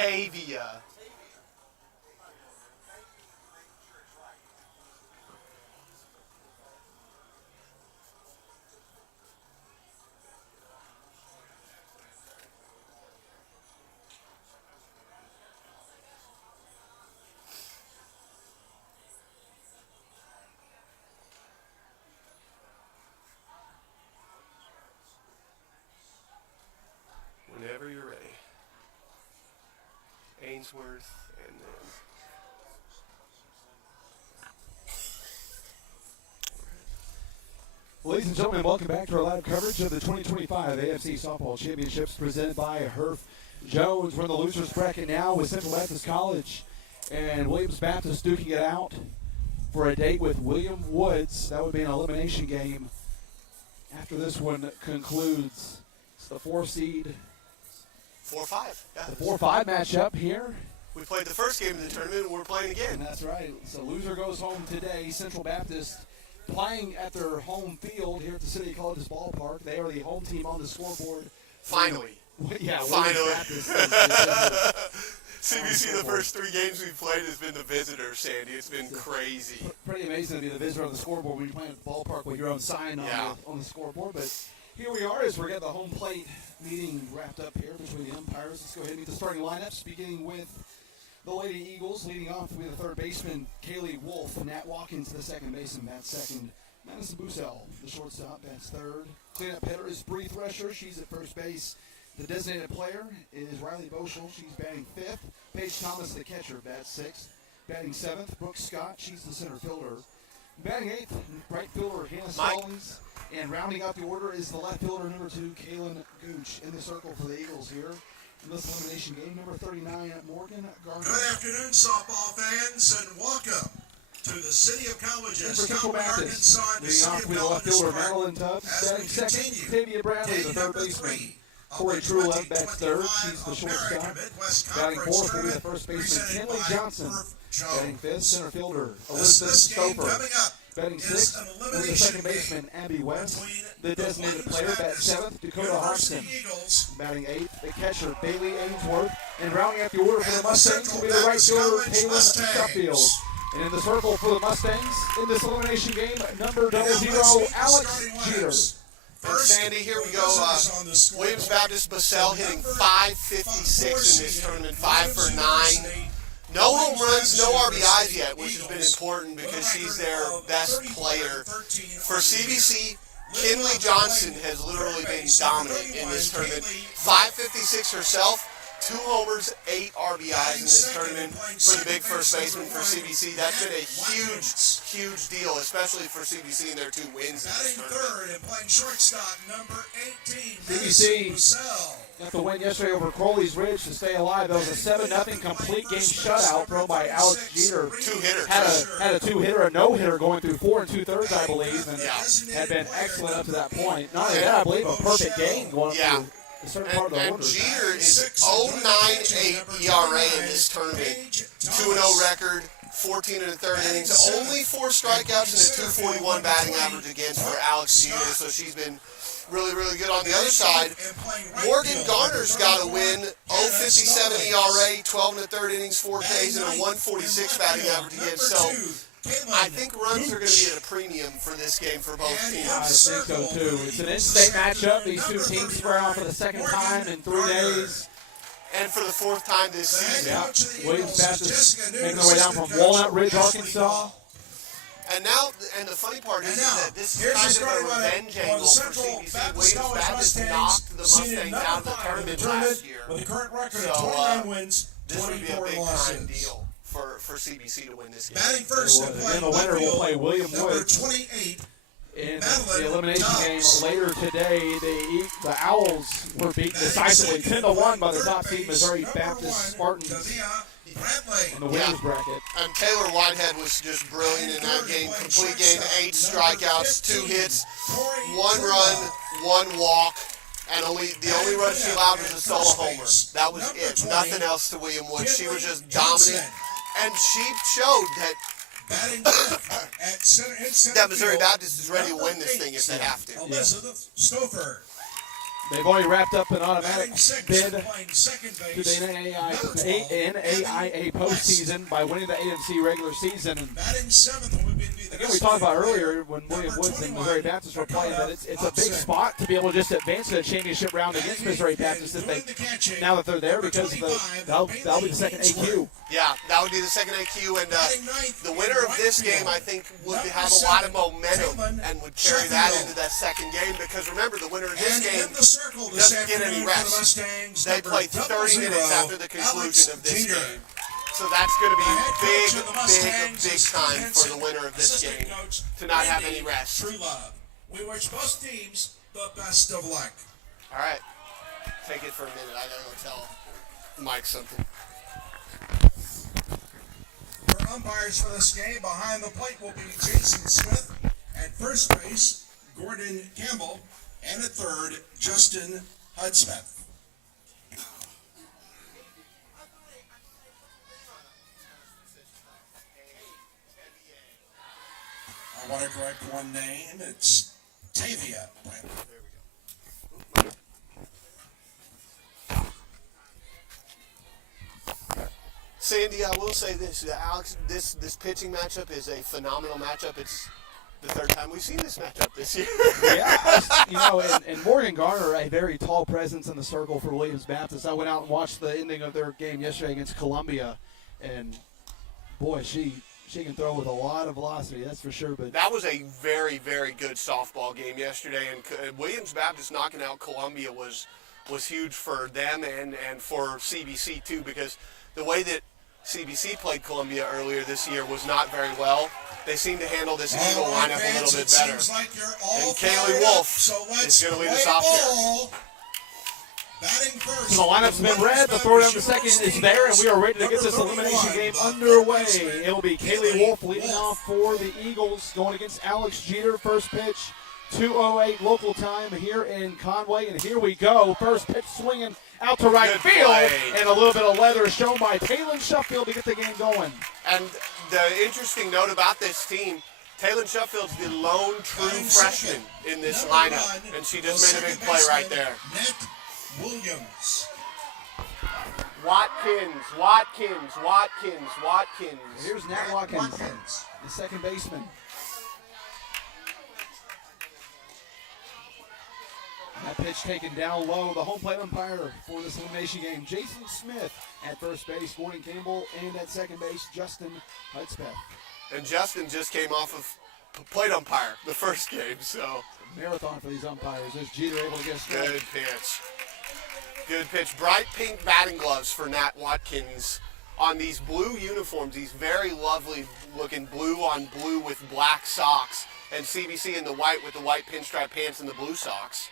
Batavia. Whenever you're ready. Ainsworth, and then ladies and gentlemen, welcome back to our live coverage of the 2025 AFC Softball Championships presented by Herf Jones. We're in the losers bracket now with Central Baptist College and Williams Baptist duking it out for a date with William Woods. That would be an elimination game after this one concludes. It's the 4 seed. 4-5. Yeah. The 4-5 matchup here. We played the first game of the tournament, and we're playing again. And that's right. So loser goes home today. Central Baptist playing at their home field here at the City College's ballpark. They are the home team on the scoreboard. Finally. Yeah, finally. Baptist CBC, the first 3 games we've played has been the visitor, Sandy. It's been crazy. Pretty amazing to be the visitor on the scoreboard when you're playing at the ballpark with your own sign on the scoreboard. But here we are as we're getting the home plate meeting wrapped up here between the umpires. Let's go ahead and meet the starting lineups, beginning with the Lady Eagles. Leading off with the third baseman, Kaylee Wolf. Nat Watkins, the second baseman, bats second. Madison Bussell, the shortstop, bats third. Cleanup hitter is Bree Thresher. She's at first base. The designated player is Riley Boschel. She's batting fifth. Paige Thomas, the catcher, bats sixth. Batting seventh, Brooke Scott. She's the center fielder. Batting eighth, right fielder Hannah Stallings. And rounding out the order is the left fielder, number 2, Kaylin Gooch, in the circle for the Eagles here. In this elimination game, number 39, Morgan Garner. Good afternoon, softball fans, and welcome to the City of Colleges, Conway, Arkansas, and the City of left fielder Colleges Madeline Tubbs. as Batting we second, continue. Tavia Bradley, the Game third number baseman. 3 of Corey the Trulove bats third. 2025 She's the shortstop. American Midwest Batting Conference fourth will be the Tournament first baseman, presented Kenley by Johnson. Herf Batting Jones. fifth, center fielder This Elizabeth game Stouffer. coming up Batting is sixth an will be the elimination second game baseman, Abby West. between The designated Williams player bats Baptist seventh, Dakota University Hobson. Eagles Batting eighth, the catcher, Bailey Ainsworth. And rounding out the order for the and the Mustangs will be the Central right Baptist fielder, College Taylor Mustangs. Sheffield. And in the circle for the Mustangs, in this elimination game, number Now let's 00, meet the Alex starting Jeter. lineups. And First, Sandy, here we the go. visitors on the scoreboard. Williams Baptist Bussell hitting .556 in this tournament, 5 for 9. No home runs, no RBIs yet, which has been important because she's their best player. For CBC, Kinley Johnson has literally been dominant in this tournament. .556 herself, 2 homers, 8 RBIs in this tournament for the big first baseman for CBC. That's been a huge deal, especially for CBC and their 2 wins in this Batting tournament. third and playing shortstop, number 18, CBC. Madison Bussell. Got the win yesterday over Crowley's Ridge to stay alive. That was a 7-0 complete game shutout thrown by Alex Jeter. 2-hitter. Had a 2-hitter, a no-hitter going through 4 2/3, I believe, and Yeah. had been excellent up to that point. Not only that, I believe a perfect game going Yeah. through a certain part of the And order. Jeter is 0.98 ERA in this tournament. 2-0 record, 14 and a third innings, only 4 strikeouts and a 241 batting average against for Alex Jeter, so she's been really good. On the other side, Morgan Garner's got a win, 0.57 ERA, 12 and a third innings, 4 Ks, and a 146 batting average against. So I think runs are going to be at a premium for this game for both teams. I think so too. It's an in-state matchup. These 2 teams square off for the second time in 3 days. And for the 4th time this season. Yeah. Williams Baptist making their way down from Walnut Ridge, Arkansas. And now, and the funny part is that this is kind of a revenge angle for CBC. Williams Baptist knocked the Mustangs out of the tournament last year. With a current record of So, 29 wins, This would be a 24 big time losses. deal for CBC to win this game. Batting first and And playing the winner will play William number Woods. 28, In Madeline the elimination game Tubbs. later today, the Owls were beaten decisively 10-1 by the top seed Missouri Baptist Spartans Bradley. in the winners bracket. And Taylor Whitehead was just brilliant in that game. Complete game, 8 strikeouts, 2 hits, 1 run, 1 walk, and the only run she allowed was a solo homer. That was it. Nothing else to William Woods. She was just dominant, and she showed that that Missouri Baptist is ready to win this thing if they have to. Elizabeth Stouffer. They've already wrapped up an automatic Batting sixth, bid playing second to base. the NAIA postseason by winning the AMC regular season. And Batting seventh would be the again, we talked about earlier when William Woods and Missouri Baptist were playing that it's a big spot to be able to just advance to the championship round against Missouri Baptist now that they're there because of that'll be the second AQ. Yeah, that would be the second AQ, and the winner of this game, I think, would have a lot of momentum and would carry that into that second game because remember, the winner of this game doesn't get any rest. They play 30 minutes after the conclusion of this game. So that's going to be big time for the winner of this game to not have any rest. True love. We wish both teams the best of luck. All right, take it for a minute. I gotta go tell Mike something. Your umpires for this game behind the plate will be Jason Smith. At first base, Gordon Campbell. And at third, Justin Hudspeth. I want to correct one name. It's Tavia Brandon. Sandy, I will say this, Alex, this pitching matchup is a phenomenal matchup. It's the third time we've seen this matchup this year. Yeah, and Morgan Garner, a very tall presence in the circle for Williams Baptist. I went out and watched the ending of their game yesterday against Columbia, and boy, she can throw with a lot of velocity, that's for sure. But that was a very, very good softball game yesterday, and Williams Baptist knocking out Columbia was huge for them and for CBC too, because the way that CBC played Columbia earlier this year was not very well. They seem to handle this Eagle lineup a little bit better. And Kaylee Wolf is going to lead us off here. So the lineup's been read, the throw down the second is there, and we are ready to get this elimination game underway. It'll be Kaylee Wolf leading off for the Eagles, going against Alex Jeter. First pitch, 2:08 local time here in Conway, and here we go. First pitch swinging out to right field, and a little bit of leather shown by Taylon Sheffield to get the game going. And the interesting note about this team, Taylon Sheffield's the lone true freshman in this lineup, and she just made a big play right there. Williams. Watkins. Here's Nat Watkins, the second baseman. That pitch taken down low. The home plate umpire for this elimination game, Jason Smith at first base, Gordon Campbell, and at second base, Justin Hudspeth. And Justin just came off of plate umpire the first game, so. Marathon for these umpires. There's Jeter able to get a strike. Good pitch. Good pitch. Bright pink batting gloves for Nat Watkins on these blue uniforms, these very lovely looking blue on blue with black socks, and CBC in the white with the white pinstripe pants and the blue socks.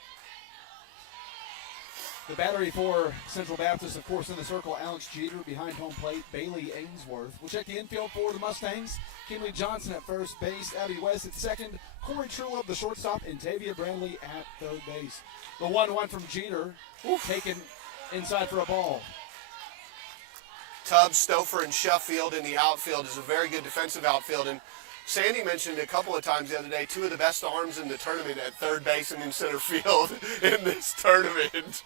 The battery for Central Baptist, of course, in the circle, Alex Jeter behind home plate, Bailey Ainsworth. We'll check the infield for the Mustangs. Kimberly Johnson at first base, Abby West at second, Corey Trulove, the shortstop, and Tavia Brandley at third base. The 1-1 from Jeter, taken inside for a ball. Tubbs, Stouffer, and Sheffield in the outfield is a very good defensive outfield, and Sandy mentioned a couple of times the other day, two of the best arms in the tournament at third base and in center field in this tournament.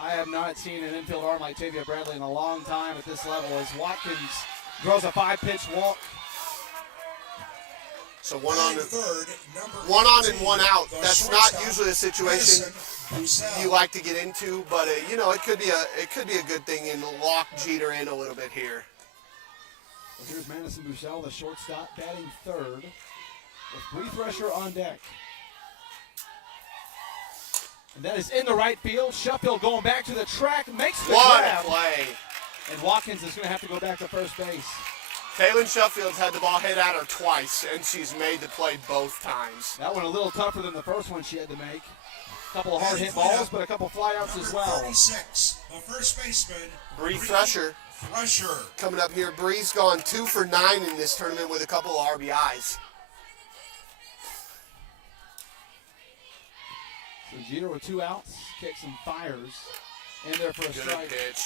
I have not seen an infield arm like Tavia Bradley in a long time at this level as Watkins throws a 5-pitch walk. So one on and one out. That's not usually a situation you like to get into, but you know, it could be a good thing and lock Jeter in a little bit here. Well, here's Madison Bouchel, the shortstop, batting third, with Bree Thresher on deck. And that is in the right field. Sheffield going back to the track, makes the grab. What a play. And Watkins is going to have to go back to first base. Taylon Sheffield's had the ball hit at her twice, and she's made the play both times. That one a little tougher than the first one she had to make. A couple of hard hit balls, but a couple flyouts as well. 36, the first baseman, Bree Thresher. Coming up here, Bree's gone 2 for 9 in this tournament with a couple of RBIs. So Jeter with 2 outs, kicks and fires, in there for a strike. Good pitch.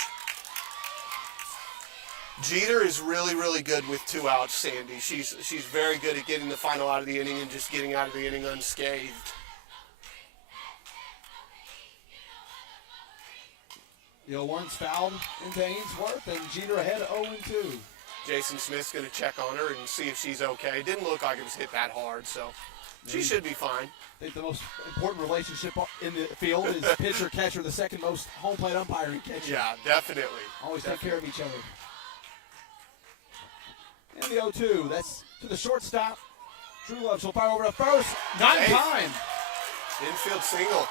Jeter is really, really good with 2 outs, Sandy. She's very good at getting the final out of the inning and just getting out of the inning unscathed. The 0-1's fouled into Ainsworth, and Jeter ahead 0-2. Jason Smith's going to check on her and see if she's okay. It didn't look like it was hit that hard, so she should be fine. I think the most important relationship in the field is pitcher-catcher, the second most home plate umpiring catcher. Yeah, definitely. Always take care of each other. And the 0-2, that's to the shortstop. True Love, she'll fire over to first. Not in time. Infield single.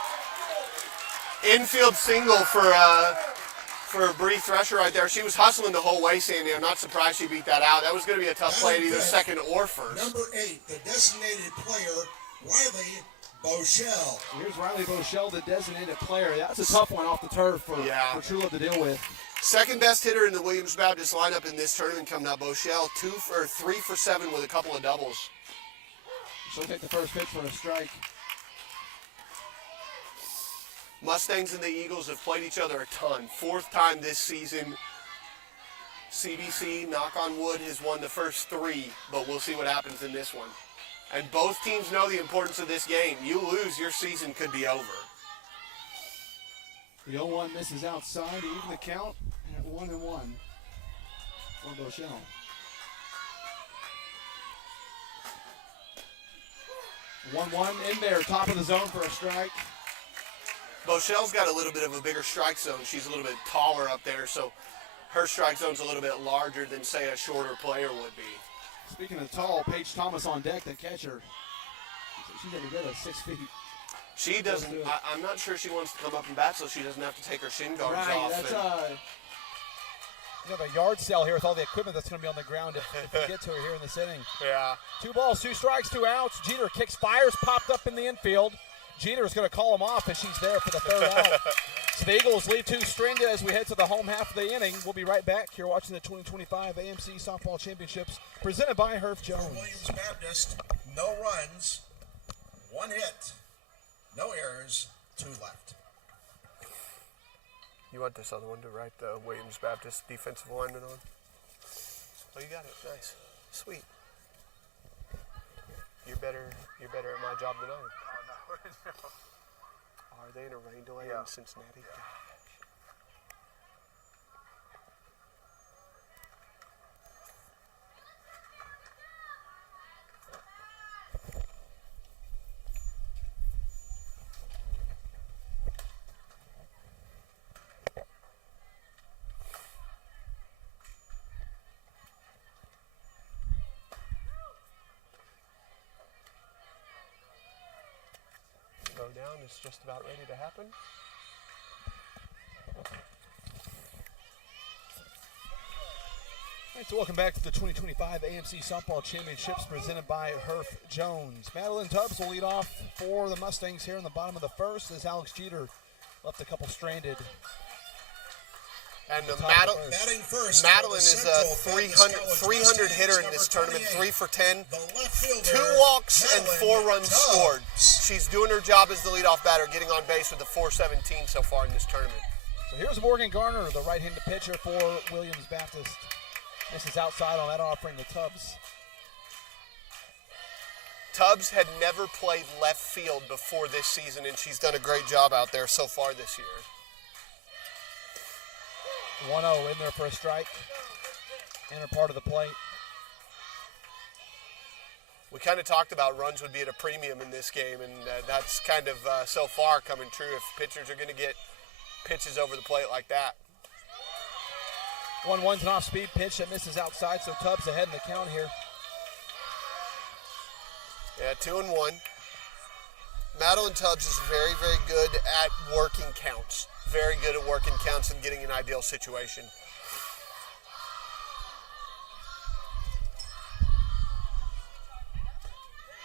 Infield single for Bree Thresher right there. She was hustling the whole way, Sandy. I'm not surprised she beat that out. That was going to be a tough play at either second or first. Number 8, the designated player, Riley Boschel. Here's Riley Boschel, the designated player. That's a tough one off the turf for True Love to deal with. Second best hitter in the Williams Baptist lineup in this tournament coming up. Boschel, 3 for 7 with a couple of doubles. She'll take the first pitch for a strike. Mustangs and the Eagles have played each other a ton. 4th time this season. CBC, knock on wood, has won the first 3, but we'll see what happens in this one. And both teams know the importance of this game. You lose, your season could be over. The 0-1 misses outside to even the count at 1-1 for Boschel. 1-1 in there, top of the zone for a strike. Bochel's got a little bit of a bigger strike zone. She's a little bit taller up there, so her strike zone's a little bit larger than, say, a shorter player would be. Speaking of tall, Paige Thomas on deck, the catcher. She's every bit of 6 feet. She doesn't. I'm not sure she wants to come up and bat, so she doesn't have to take her shin guards Right, off. that's You have a yard sale here with all the equipment that's going to be on the ground if we get to it here in this inning. Yeah. 2 balls, 2 strikes, 2 outs. Jeter kicks, fires, popped up in the infield. Jeter is going to call him off, and she's there for the 3rd out. So the Eagles leave 2 stranded as we head to the home half of the inning. We'll be right back here watching the 2025 AMC Softball Championships presented by Herf Jones. Williams Baptist, no runs, 1 hit, no errors, 2 left. You want this other one to write the Williams Baptist defensive lineman on? Oh, you got it. Nice. Sweet. You're better at my job than I am. Are they in a rain delay in Cincinnati? Down is just about ready to happen. All right, so welcome back to the 2025 AMC Softball Championships presented by Herf Jones. Madeline Tubbs will lead off for the Mustangs here in the bottom of the 1st as Alex Jeter left a couple stranded. And Batting first, Madeline is a 300 hitter in this tournament, 3 for 10, 2 walks and 4 runs scored. She's doing her job as the leadoff batter, getting on base with a 417 so far in this tournament. So here's Morgan Garner, the right-handed pitcher for Williams Baptist. This is outside on that offering to Tubbs. Tubbs had never played left field before this season, and she's done a great job out there so far this year. 1-0 in there for a strike. Inner part of the plate. We kind of talked about runs would be at a premium in this game, and that's kind of so far coming true if pitchers are going to get pitches over the plate like that. 1-1's an off-speed pitch that misses outside, so Tubbs ahead in the count here. Yeah, 2-1. Madeline Tubbs is very, very good at working counts. Very good at working counts and getting an ideal situation.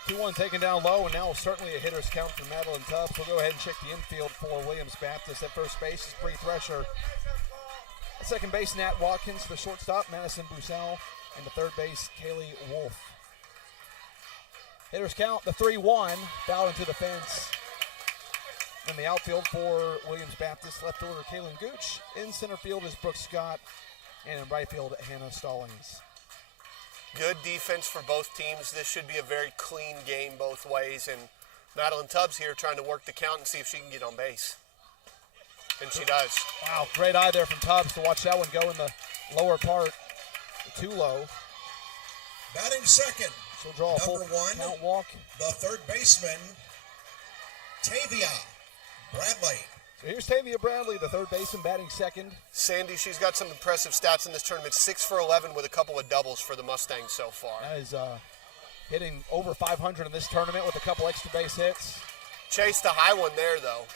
Two-one taken down low, and now certainly a hitter's count for Madeline Tubbs. We'll go ahead and check the infield for Williams Baptist. At first base is Bree Thresher. At second base, Nat Watkins. The shortstop, Madison Bussell. And the third base, Kaylee Wolf. Hitters count, the 3-1, foul into the fence. In the outfield for Williams Baptist, left fielder Kaylin Gooch. In center field is Brooke Scott. And in right field, Hannah Stallings. Good defense for both teams. This should be a very clean game both ways. And Madeline Tubbs here trying to work the count and see if she can get on base. And she does. Wow, great eye there from Tubbs to watch that one go in the lower part. Too low. Batting second. She'll draw a full Number 1, count walk. the third baseman, Tavia Bradley. So here's Tavia Bradley, the third baseman, batting second. Sandy, she's got some impressive stats in this tournament. 6 for 11 with a couple of doubles for the Mustangs so far. That is hitting over 500 in this tournament with a couple extra base hits. Chased a high one there, though.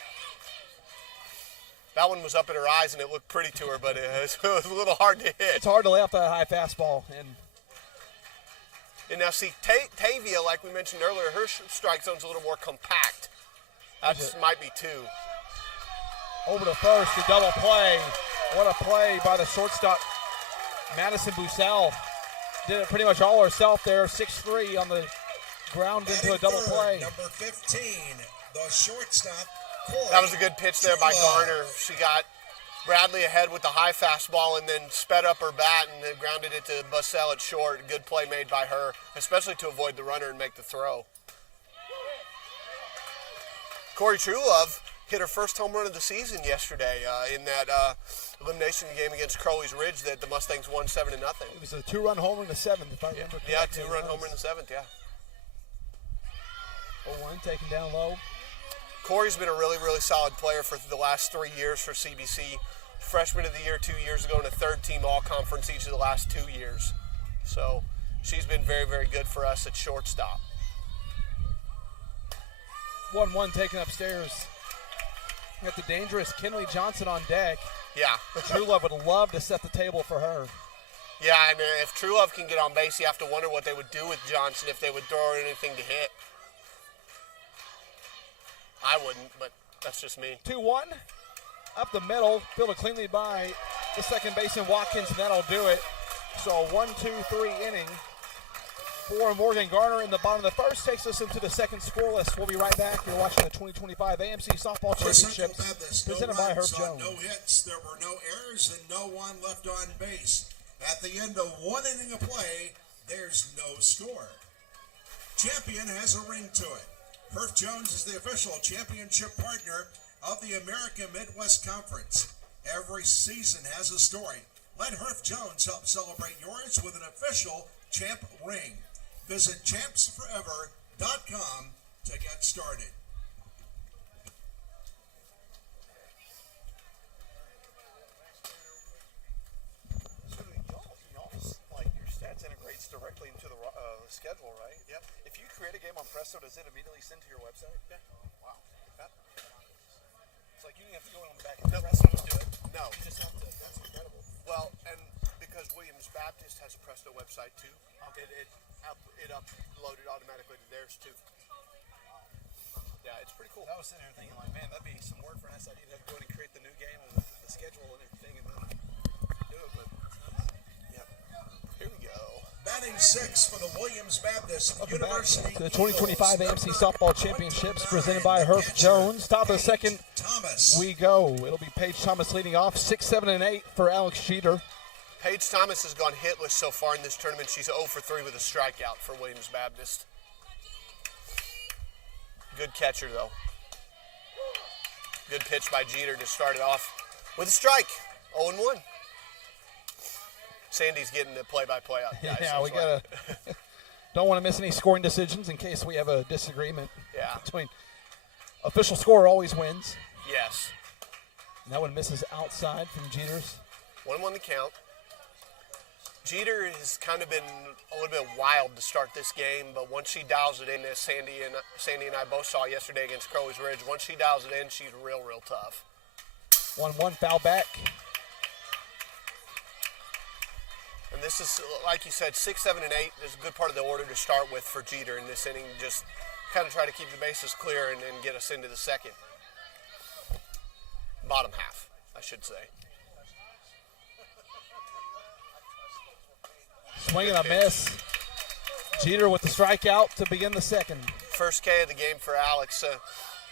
That one was up in her eyes, and it looked pretty to her, but it was a little hard to hit. It's hard to lay off that high fastball. And now, see, Tavia, like we mentioned earlier, her strike zone's a little more compact. That might be 2. Over to first, the double play. What a play by the shortstop, Madison Bussell. Did it pretty much all herself there, 6-3 on the ground into a double play. Number 15, the shortstop, Corey. That was a good pitch there by Garner. She got Bradley ahead with the high fastball and then sped up her bat and then grounded it to Bussell at short. Good play made by her, especially to avoid the runner and make the throw. Corey Truelove hit her first home run of the season yesterday in that elimination game against Crowley's Ridge that the Mustangs won 7-0. It was a 2-run homer in the 7th, if I remember correctly. Yeah, 2-run homer in the 7th, yeah. 0-1 taken down low. Corey's been a really, really solid player for the last 3 years for CBC. Freshman of the year 2 years ago and a third-team all-conference each of the last 2 years. So she's been very, very good for us at shortstop. 1-1 taken upstairs. Got the dangerous Kenley Johnson on deck. Yeah. But Truelove would love to set the table for her. Yeah, I mean, if Truelove can get on base, you have to wonder what they would do with Johnson if they would throw her anything to hit. I wouldn't, but that's just me. 2-1. Up the middle. Fielded cleanly by the second baseman Watkins, and that'll do it. So 1-2-3 inning for Morgan Garner in the bottom of the first. Takes us into the second scoreless. We'll be right back. You're watching the 2025 AMC Softball Championships presented by Herb Jones. No hits, there were no errors, and no one left on base. At the end of 1 inning of play, there's no score. Champion has a ring to it. Herb Jones is the official championship partner of the American Midwest Conference. Every season has a story. Let Herb Jones help celebrate yours with an official champ ring. Visit champsforever.com to get started. Your stats integrates directly into the schedule, right? Yep. If you create a game on Presto, does it immediately send to your website? Yeah. Wow. It's like you didn't have to go in on the back end of Presto to do it. No. You just have to. That's incredible. Well, and because Williams Baptist has a Presto website too, it uploaded automatically to theirs too. Yeah, it's pretty cool. I was sitting there thinking, like, man, that'd be some work for an SID to have to go in and create the new game and the schedule and everything and then do it, but yeah. Here we go. Batting 6 for the Williams Baptist Welcome back University. to the 2025 AMC Softball Championships presented by Herb Jones. Top of the second, Thomas. we go. It'll be Paige Thomas leading off. 6, 7, and 8 for Alex Jeter. Paige Thomas has gone hitless so far in this tournament. She's 0 for 3 with a strikeout for Williams Baptist. Good catcher, though. Good pitch by Jeter to start it off with a strike. 0-1. Sandy's getting the play-by-play out. Yeah, we gotta. Don't want to miss any scoring decisions in case we have a disagreement. Yeah. Between official score always wins. Yes. And that one misses outside from Jeter's. 1-1 the count. Jeter has kind of been a little bit wild to start this game, but once she dials it in, as Sandy and I both saw yesterday against Crowley's Ridge, once she dials it in, she's real, real tough. 1-1 foul back. And this is, like you said, 6, 7, and 8 is a good part of the order to start with for Jeter in this inning. Just kind of try to keep the bases clear and then get us into the second. Bottom half, I should say. Swing and a miss. Jeter with the strikeout to begin the second. First K of the game for Alex.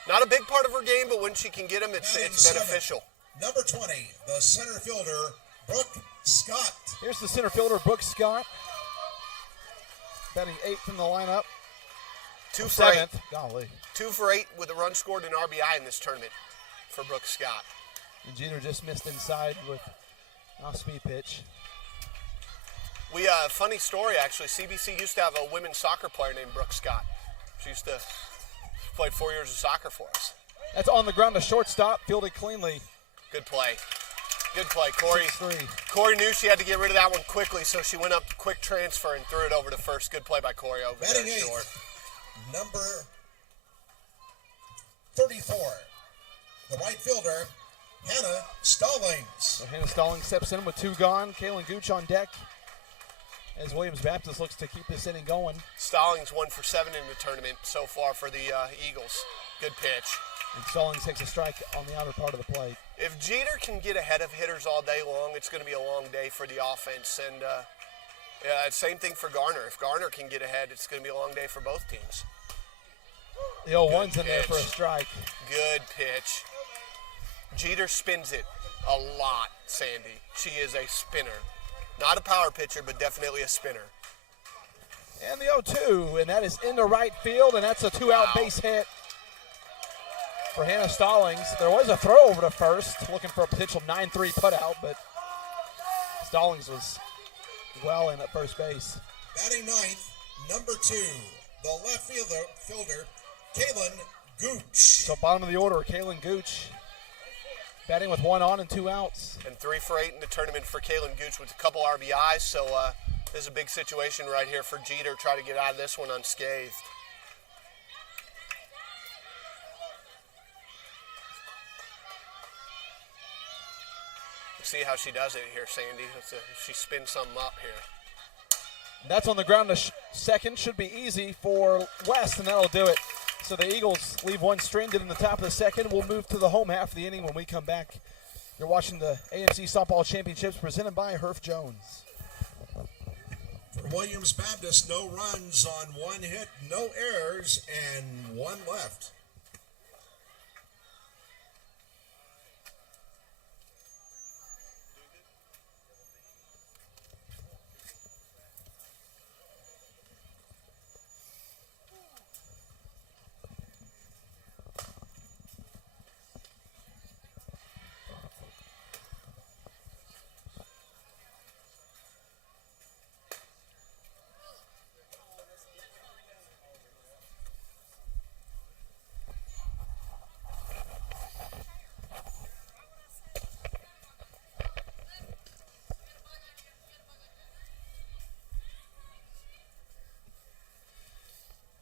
Not a big part of her game, but when she can get them, it's beneficial. Number 20, the center fielder, Brooke Scott. Here's the center fielder, Brooke Scott. Batting 8th in the lineup. 2 for 8. 7th. Golly. 2 for 8 with a run scored and RBI in this tournament for Brooke Scott. And Jeter just missed inside with an off-speed pitch. Funny story, actually. CBC used to have a women's soccer player named Brooke Scott. She used to play 4 years of soccer for us. That's on the ground to shortstop, fielded cleanly. Good play. Good play. Corey 6-3. Corey knew she had to get rid of that one quickly, so she went up quick transfer and threw it over to first. Good play by Corey over there Batting short. eighth, number 34, the right fielder, Hannah Stallings. So Hannah Stallings steps in with 2 gone. Kaylin Gooch on deck as Williams Baptist looks to keep this inning going. Stallings 1 for 7 in the tournament so far for the Eagles. Good pitch. And Stallings takes a strike on the outer part of the plate. If Jeter can get ahead of hitters all day long, it's going to be a long day for the offense. And same thing for Garner. If Garner can get ahead, it's going to be a long day for both teams. The 0-1's in there pitch. for a strike. Good pitch. Jeter spins it a lot, Sandy. She is a spinner. Not a power pitcher, but definitely a spinner. And the 0-2, and that is into right field, and that's a 2-out base hit for Hannah Stallings. There was a throw over to first, looking for a potential 9-3 putout, but Stallings was well in at first base. Batting ninth, number 2, the left fielder, Kaylin Gooch. So bottom of the order, Kaylin Gooch batting with 1 on and 2 outs. And 3 for 8 in the tournament for Kaylin Gooch with a couple RBIs. So this is a big situation right here for Jeter. Try to get out of this one unscathed. See how she does it here, Sandy. She spins something up here. That's on the ground to second. Should be easy for West, and that'll do it. So the Eagles leave one stranded in the top of the second. We'll move to the home half of the inning when we come back. You're watching the AMC Softball Championships presented by Herff Jones. For Williams Baptist, no runs on 1 hit, no errors, and 1 left.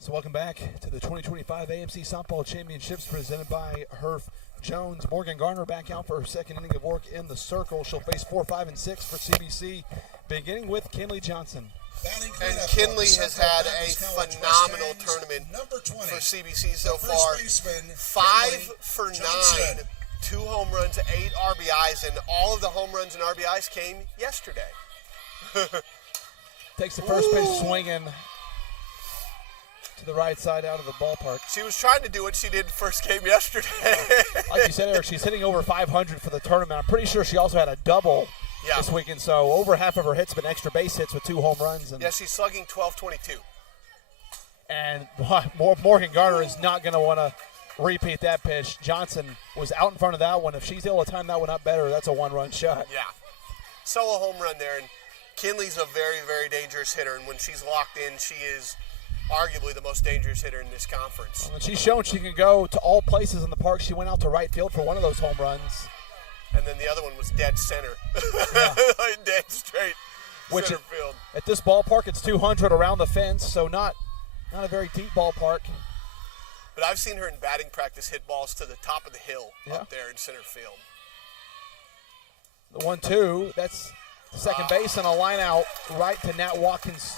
So welcome back to the 2025 AMC Softball Championships presented by Herff Jones. Morgan Garner back out for her second inning of work in the circle. She'll face 4, 5, and 6 for CBC, beginning with Kinley Johnson. And Kinley has had a phenomenal tournament for CBC so far. 5 for 9, 2 home runs, 8 RBIs, and all of the home runs and RBIs came yesterday. Takes the first pitch swinging to the right side out of the ballpark. She was trying to do what she did first game yesterday. Like you said, Eric, she's hitting over 500 for the tournament. I'm pretty sure she also had a double this weekend, so over half of her hits have been extra base hits with 2 home runs. And she's slugging .1222. And Morgan Garner is not going to want to repeat that pitch. Johnson was out in front of that one. If she's able to time that one up better, that's a 1-run shot. Yeah. So a home run there, and Kinley's a very, very dangerous hitter, and when she's locked in, she is arguably the most dangerous hitter in this conference. And she's shown she can go to all places in the park. She went out to right field for one of those home runs. And then the other one was dead center. Yeah. Dead straight center field. At this ballpark, it's 200 around the fence, so not a very deep ballpark. But I've seen her in batting practice hit balls to the top of the hill up there in center field. The 1-2, that's the second base and a line out right to Nat Watkins.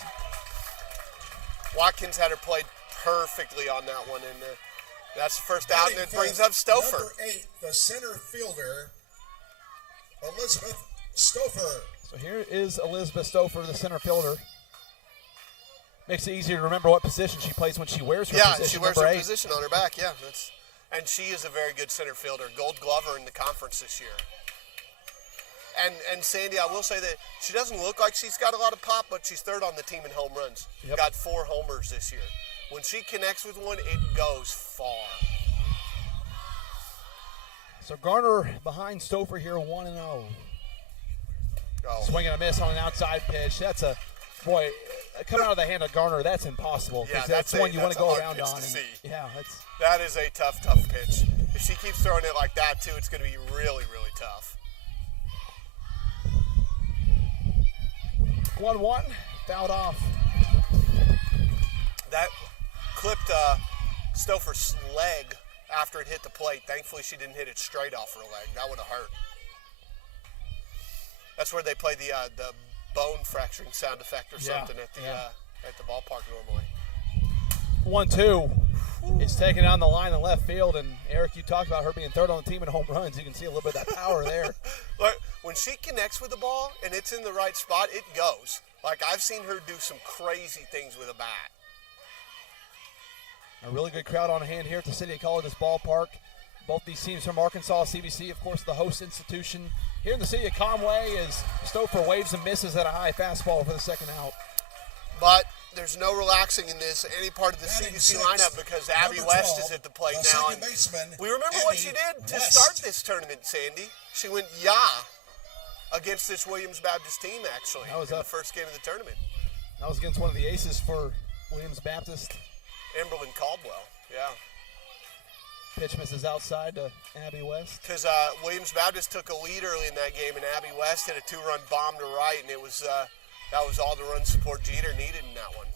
Watkins had her played perfectly on that one, and that's the first out, and it brings up Stouffer. Number 8, the center fielder, Elizabeth Stouffer. So here is Elizabeth Stouffer, the center fielder. Makes it easier to remember what position she plays when she wears her position. Yeah, she wears her position on her back, and she is a very good center fielder. Gold Glover in the conference this year. And Sandy, I will say that she doesn't look like she's got a lot of pop, but she's third on the team in home runs. Yep. Got 4 homers this year. When she connects with one, it goes far. So Garner behind Stouffer here, 1-0. Oh. Swing and a miss on an outside pitch. That's a, boy, coming out of the hand of Garner, that's impossible. Yeah, that's one you want to go hard around pitch on. to see. Yeah, That is a tough pitch. If she keeps throwing it like that, too, it's going to be really, really tough. 1-1, fouled off. That clipped Stouffer's leg after it hit the plate. Thankfully, she didn't hit it straight off her leg. That would have hurt. That's where they play the bone fracturing sound effect or something at the ballpark normally. 1-2. It's taken down the line in left field, and Eric, you talked about her being third on the team in home runs. You can see a little bit of that power there. Look, when she connects with the ball and it's in the right spot, it goes. Like, I've seen her do some crazy things with a bat. A really good crowd on hand here at the City of College's ballpark. Both these teams from Arkansas, CBC, of course, the host institution. Here in the city of Conway, as Stouffer waves and misses at a high fastball for the second out. But there's no relaxing in this any part of the CBC lineup because Abby West is at the plate now. And we remember what she did to start this tournament, Sandy. She went against this Williams Baptist team, actually, in the first game of the tournament. That was against one of the aces for Williams Baptist. Emberlyn Caldwell, yeah. Pitch misses outside to Abby West. Because Williams Baptist took a lead early in that game, and Abby West hit a 2-run bomb to right, and it was that was all the run support Jeter needed in that one.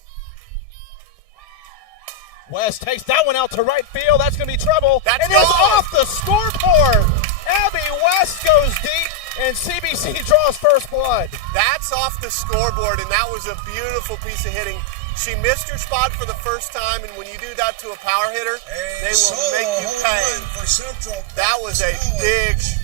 West takes that one out to right field. That's going to be trouble. That's and it's off the scoreboard. Abby West goes deep, and CBC draws first blood. That's off the scoreboard, and that was a beautiful piece of hitting. She missed her spot for the first time, and when you do that to a power hitter, they will make you pay. That was a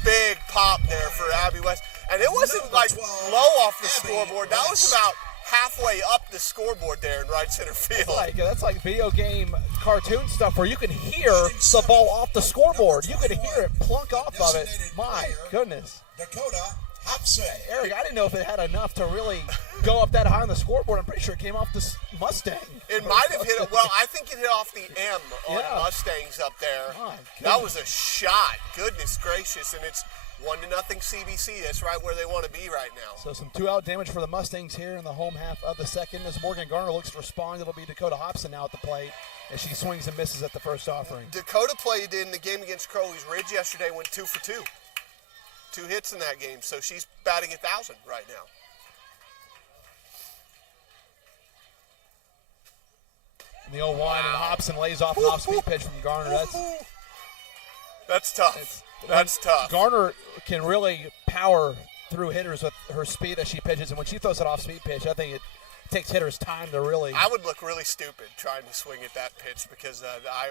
big pop there for Abby West. And it wasn't like low off the scoreboard. That was about halfway up the scoreboard there in right center field. That's like video game cartoon stuff where you can hear the ball off the scoreboard. You can hear it plunk off of it. My goodness. Dakota Hobson. Eric, I didn't know if it had enough to really go up that high on the scoreboard. I'm pretty sure it came off this Mustang. It might have hit it. Well, I think it hit off the M on Mustangs up there. That was a shot. Goodness gracious. And it's 1-0 CBC. That's right where they want to be right now. So some 2-out damage for the Mustangs here in the home half of the second. As Morgan Garner looks to respond, it'll be Dakota Hobson now at the plate as she swings and misses at the first offering. Dakota played in the game against Crowley's Ridge yesterday, went 2 for 2. 2 hits in that game, so she's batting 1,000 right now. And the 0-1, and Hobson lays off an off-speed pitch from Garner. That's tough. That's tough. Garner can really power through hitters with her speed that she pitches, and when she throws an off-speed pitch, I think it takes hitters time to really. I would look really stupid trying to swing at that pitch because I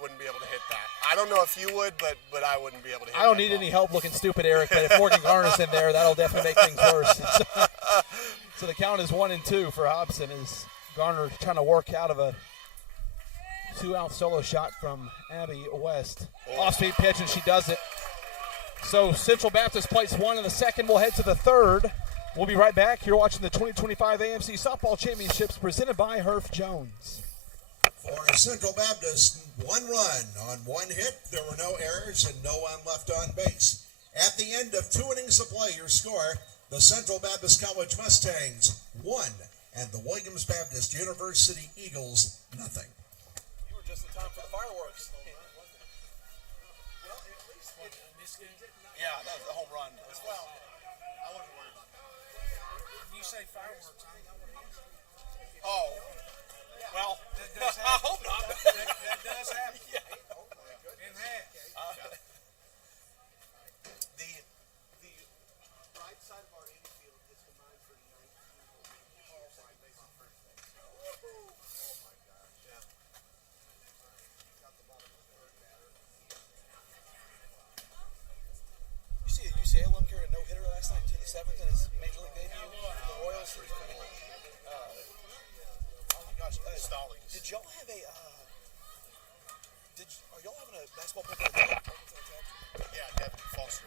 wouldn't be able to hit that. I don't know if you would, but I wouldn't be able to hit that. I don't need any help looking stupid, Eric, but if Morgan Garner's in there, that'll definitely make things worse. So the count is 1-2 for Hobson as Garner trying to work out of a 2-out solo shot from Abby West. Off-speed pitch, and she does it. So Central Baptist plays 1 in the second. We'll head to the third. We'll be right back. You're watching the 2025 AMC Softball Championships presented by Herff Jones. For Central Baptist, 1 run on 1 hit. There were no errors and no one left on base. At the end of 2 innings of play, your score, the Central Baptist College Mustangs 1 and the Williams Baptist University Eagles 0. You were just in time for the fireworks. Yeah, that was a home run. Well, I wasn't worried about that. When you say fireworks, Oh, well, I hope not. that does happen. Yeah. In half. The right side of our infield is combined for 19 base on first base. Oh my gosh. Yeah. Got the bottom of the third batter. You see a UCA alum carry a no-hitter last night to the 7th in his Major League debut for the Royals. Oh my gosh. Stallings. Did y'all have a, are y'all having a basketball player? Yeah, Devin Foster.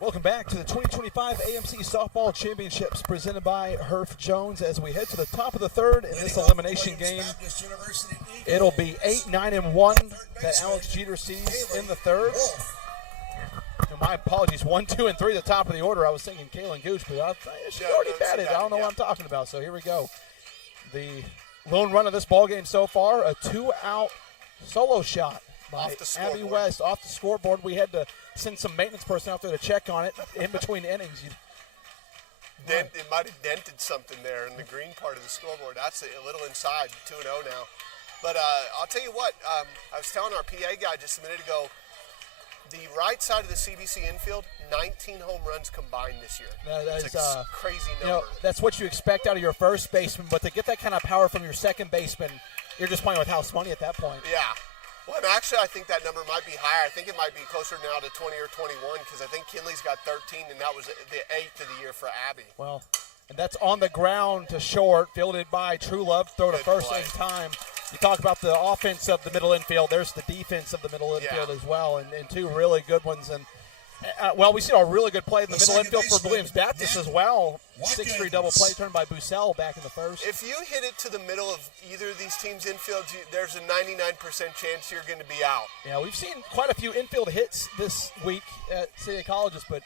Welcome back to the 2025 AMC Softball Championships presented by Herff Jones as we head to the top of the third in this elimination game. Baptist University It'll be 8, 9, and 1 that Alex Jeter sees in the third. And my apologies, 1, 2, and 3 at the top of the order. I was thinking Kaylin Gooch, but she already batted. I don't know what I'm talking about. So here we go. The lone run of this ball game so far, a 2-out solo shot by Abby West off the scoreboard. We had to send some maintenance person out there to check on it in between innings. It might have dented something there in the green part of the scoreboard. That's a little inside, 2-0 now. But I'll tell you what, I was telling our PA guy just a minute ago, the right side of the CBC infield, 19 home runs combined this year. That's a crazy number. That's what you expect out of your first baseman, but to get that kind of power from your second baseman, you're just playing with house money at that point. Yeah. Well, and actually, I think that number might be higher. I think it might be closer now to 20 or 21 because I think Kinley's got 13, and that was the 8th of the year for Abby. Well, and that's on the ground to short, fielded by True Love, throw to first in time. You talk about the offense of the middle infield. There's the defense of the middle infield as well, and two really good ones. And we see a really good play in the middle infield for Williams Baptist as well. 6-3 double play turned by Bussell back in the first. If you hit it to the middle of either of these teams' infields, there's a 99% chance you're going to be out. Yeah, we've seen quite a few infield hits this week at City Colleges, but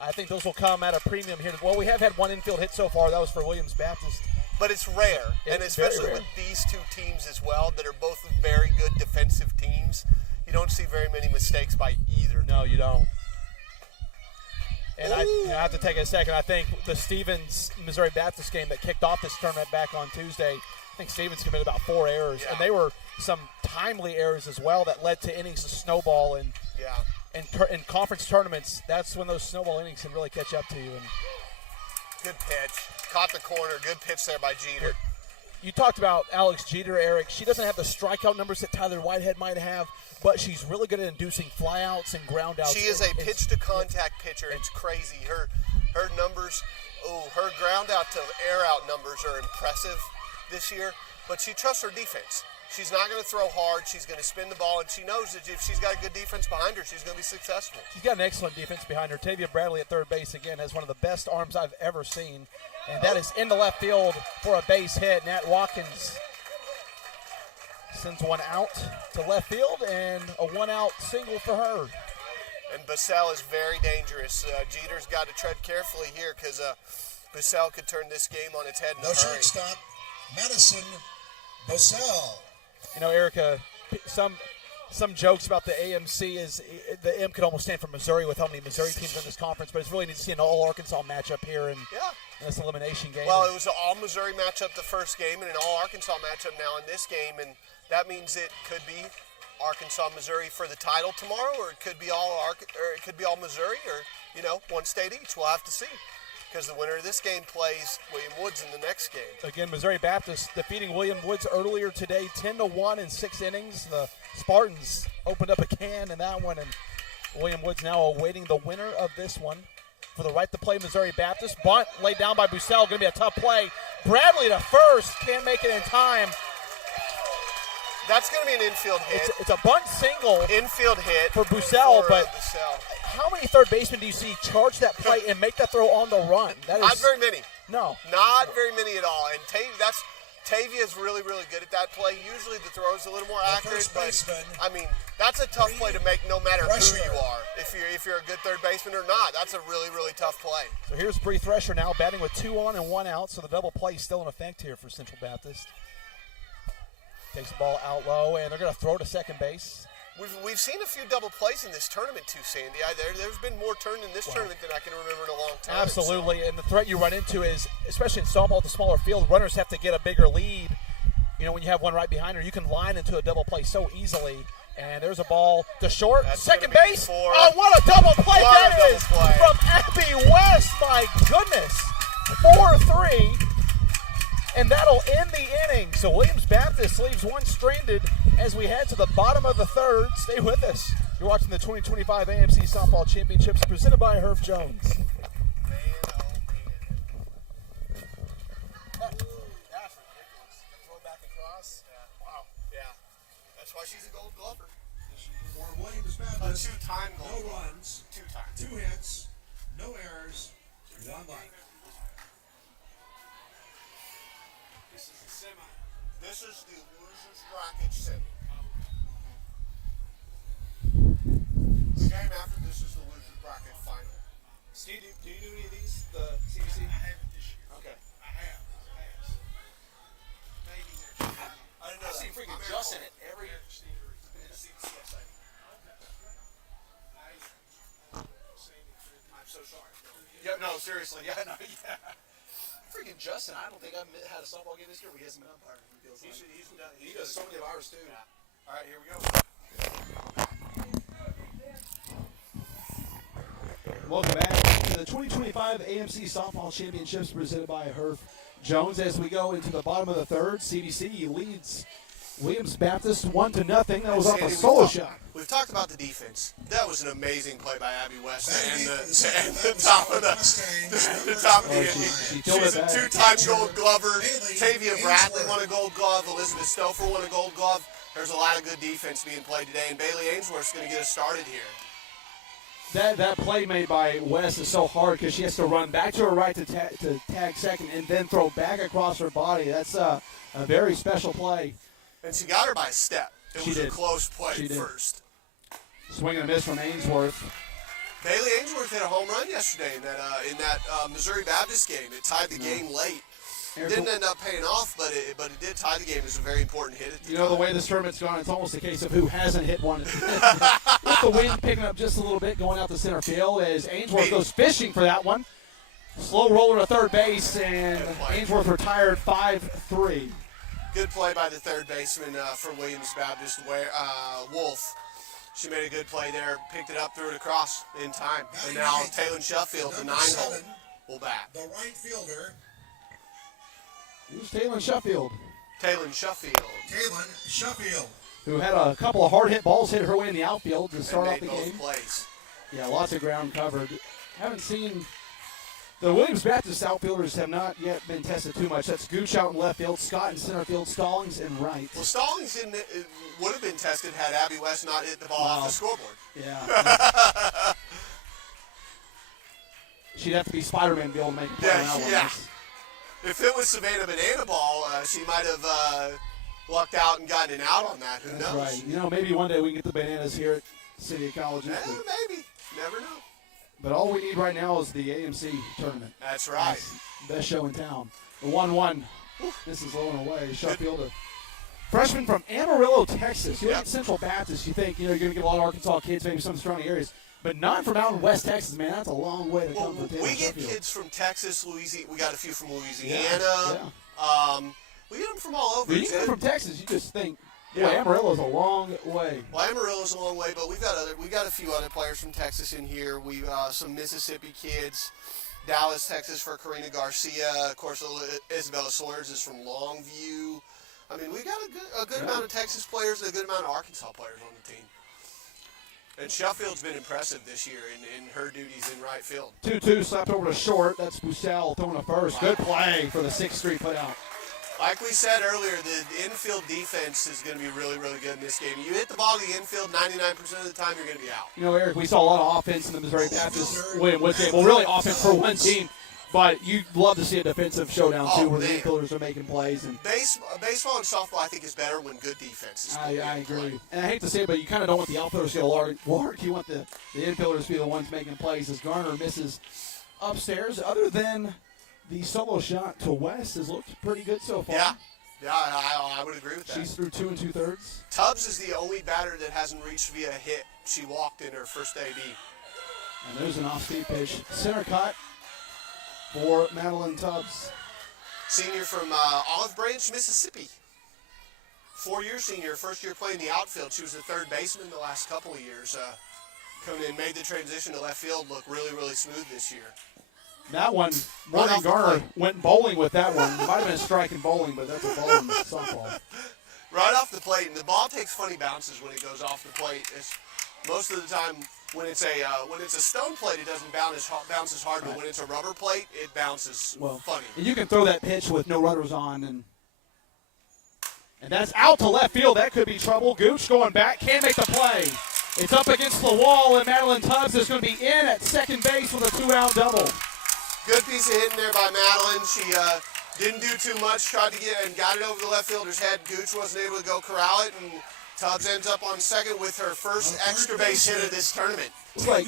I think those will come at a premium here. Well, we have had one infield hit so far. That was for Williams Baptist. But it's rare, and especially with these two teams as well that are both very good defensive teams. You don't see very many mistakes by either. No, you don't. And I have to take a second. I think the Stevens-Missouri Baptist game that kicked off this tournament back on Tuesday, I think Stevens committed about 4 errors. Yeah. And they were some timely errors as well that led to innings of snowball. And in conference tournaments, that's when those snowball innings can really catch up to you. And good pitch. Caught the corner. Good pitch there by Jeter. You talked about Alex Jeter, Eric. She doesn't have the strikeout numbers that Tyler Whitehead might have, but she's really good at inducing flyouts and groundouts. She is a pitch-to-contact pitcher. It's crazy. Her numbers, her ground-out to air-out numbers are impressive this year, but she trusts her defense. She's not going to throw hard. She's going to spin the ball, and she knows that if she's got a good defense behind her, she's going to be successful. She's got an excellent defense behind her. Tavia Bradley at third base, again, has one of the best arms I've ever seen, and that is in the left field for a base hit. Nat Watkins sends one out to left field, and a one-out single for her. And Bussell is very dangerous. Jeter's got to tread carefully here because Bussell could turn this game on its head in a hurry. Shortstop, Madison Bussell. You know, Erica, some jokes about the AMC is the M could almost stand for Missouri with how many Missouri teams in this conference, but it's really neat to see an all-Arkansas matchup here in this elimination game. Well, it was an all-Missouri matchup the first game and an all-Arkansas matchup now in this game, and that means it could be Arkansas-Missouri for the title tomorrow, or it could be all Missouri, or one state each. We'll have to see. Because the winner of this game plays William Woods in the next game. Again, Missouri Baptist defeating William Woods earlier today, 10-1 in 6 innings. The Spartans opened up a can in that one, and William Woods now awaiting the winner of this one for the right to play Missouri Baptist. Bunt laid down by Bussell, going to be a tough play. Bradley to first, can't make it in time. That's going to be an infield hit. It's a bunt single. Infield hit for Bussell, but Bussell. How many third basemen do you see charge that play and make that throw on the run? Not very many. No. Not very many at all. And Tavia is really, really good at that play. Usually the throw is a little more accurate, but I mean, that's a tough play to make no matter who you are. If you're a good third baseman or not, that's a really, really tough play. So here's Bree Thresher now batting with 2 on and 1 out, so the double play is still in effect here for Central Baptist. Takes the ball out low, and they're going to throw to second base. We've seen a few double plays in this tournament too, Sandy. There's been more turned in this tournament than I can remember in a long time. Absolutely, and the threat you run into is, especially in softball, the smaller field, runners have to get a bigger lead. You know, when you have one right behind her, you can line into a double play so easily. And there's a ball to short, second base. Oh, what a double play that is from Abby West. My goodness, 4-3. And that'll end the inning. So Williams Baptist leaves one stranded as we head to the bottom of the third. Stay with us. You're watching the 2025 AMC Softball Championships presented by Herff Jones. Man, oh man. That's ridiculous. Throw back across. Yeah. Wow. Yeah. That's why she's a Gold Glover. For Williams Baptist, A 2-time no Gold Glover. runs, 2 times. 2 hits, no errors, 1 life. This is a semi. This is the losers bracket semi. The game after this is the losers bracket final. Steve, do you do any of these, the CBC? I haven't this year. Okay. I have. Maybe I didn't know I've seen that. freaking Justin at every. I'm so sorry. Yeah, no, seriously. Yeah, no, yeah. Freaking Justin, I don't think I've had a softball game this year where he hasn't been umpiring. He does so many of ours, too. Yeah. All right, here we go. Welcome back to the 2025 AMC Softball Championships presented by Herf Jones. As we go into the bottom of the third, CBC leads Williams Baptist 1-0. That was off a solo shot. We've talked about the defense. That was an amazing play by Abby West and the top of the inning. She's a two-time Gold Glover. Tavia Bradley won a Gold Glove. Elizabeth Stouffer won a Gold Glove. There's a lot of good defense being played today, and Bailey Ainsworth's going to get us started here. That play made by West is so hard because she has to run back to her right to tag second and then throw back across her body. That's a very special play. And she got her by a step. It was a close play first. Swing and a miss from Ainsworth. Bailey Ainsworth hit a home run yesterday in that Missouri Baptist game. It tied the game late. Didn't end up paying off, but it did tie the game. It was a very important hit. You know, the way this tournament's gone, it's almost a case of who hasn't hit one. With the wind picking up just a little bit going out to center field as Ainsworth goes fishing for that one. Slow roller to third base, and Ainsworth retired 5-3. Good play by the third baseman for Williams Baptist, Wolf. She made a good play there, picked it up, threw it across in time. And now Taylor Sheffield, the 9-hole, will bat. The right fielder, Who's Taylor Sheffield? Taylor Sheffield. Kaylin Sheffield. Who had a couple of hard hit balls hit her way in the outfield to start off the both game. Plays. Yeah, lots of ground covered. Haven't seen the Williams Baptist outfielders have not yet been tested too much. That's Gooch out in left field, Scott in center field, Stallings in right. Well, Stallings would have been tested had Abby West not hit the ball off the scoreboard. Yeah. She'd have to be Spider-Man to be able to make a play on that one. Yeah. If it was Savannah Banana Ball, she might have lucked out and gotten an out on that. Who knows? Right. You know, maybe one day we can get the bananas here at City of Colleges. Maybe. Never know. But all we need right now is the AMC tournament. That's right. Best show in town. The 1-1. This is low and away. Sheffield, a freshman from Amarillo, Texas. You look at Central Baptist, you think, you're going to get a lot of Arkansas kids, maybe some surrounding areas. But none from out in West Texas, man. That's a long way to come for Taylor We get Sheffield. kids from Texas, Louisiana. We got a few from Louisiana. Yeah. We get them from all over. When you get from Texas, you just think, boy, Amarillo's a long way. Well, Amarillo's a long way, but we got a few other players from Texas in here. We some Mississippi kids, Dallas, Texas for Karina Garcia. Of course, Isabella Sawyers is from Longview. I mean, we got a good amount of Texas players and a good amount of Arkansas players on the team. And Sheffield's been impressive this year in her duties in right field. 2-2 slapped over to short. That's Bussell throwing a first. Good play for the 6-3 put out. Like we said earlier, the infield defense is going to be really, really good in this game. You hit the ball to the infield 99% of the time, you're going to be out. You know, Eric, we saw a lot of offense in the Missouri Baptist Williams game. Well, really offense for one team, but you'd love to see a defensive showdown, too, where the infielders are making plays. And baseball and softball, I think, is better when good defense is I agree. And I hate to say it, but you kind of don't want the outfielders to get a lark. You want the infielders to be the ones making plays as Garner misses upstairs. Other than the solo shot to West has looked pretty good so far. Yeah, I would agree with that. She's through 2 2/3. Tubbs is the only batter that hasn't reached via hit. She walked in her first AB. And there's an off-speed pitch. Center cut for Madeline Tubbs. Senior from Olive Branch, Mississippi. 4-year senior, first year playing the outfield. She was the third baseman the last couple of years. Coming in, made the transition to left field look really, really smooth this year. That one, Morgan Garner went bowling with that one. Might have been a strike in bowling, but that's a ball in softball. Right off the plate, and the ball takes funny bounces when it goes off the plate. Most of the time, when it's a stone plate, it doesn't bounce as hard, but when it's a rubber plate, it bounces funny. And you can throw that pitch with no runners on, and that's out to left field. That could be trouble. Gooch going back, can't make the play. It's up against the wall, and Madeline Tubbs is going to be in at second base with a 2-out double. Good piece of hitting there by Madeline. She Didn't do too much, tried to get and got it over the left fielder's head. Gooch wasn't able to go corral it, and Tubbs ends up on second with her first extra base hit of this tournament. It's like,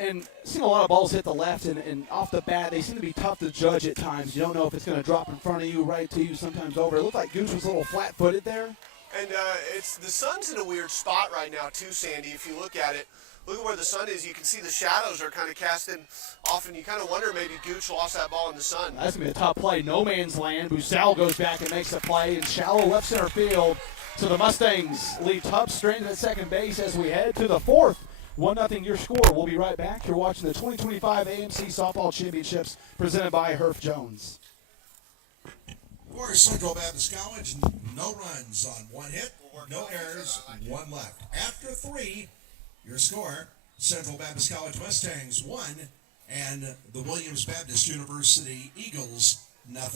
and seeing a lot of balls hit the left, and off the bat, they seem to be tough to judge at times. You don't know if it's going to drop in front of you, right to you, sometimes over. It looked like Gooch was a little flat-footed there. And it's the sun's in a weird spot right now too, Sandy. If you look at it, look at where the sun is. You can see the shadows are kind of casting off, and you kind of wonder maybe Gooch lost that ball in the sun. That's going to be a tough play. No man's land. Busal goes back and makes a play in shallow left center field. So the Mustangs leave Tubbs stranded at second base as we head to the fourth. 1-0 your score. We'll be right back. You're watching the 2025 AMC Softball Championships presented by Herf Jones. For Central Baptist College, no runs on one hit, no errors, one left. After 3, your score, Central Baptist College Mustangs 1 and the Williams Baptist University Eagles 0.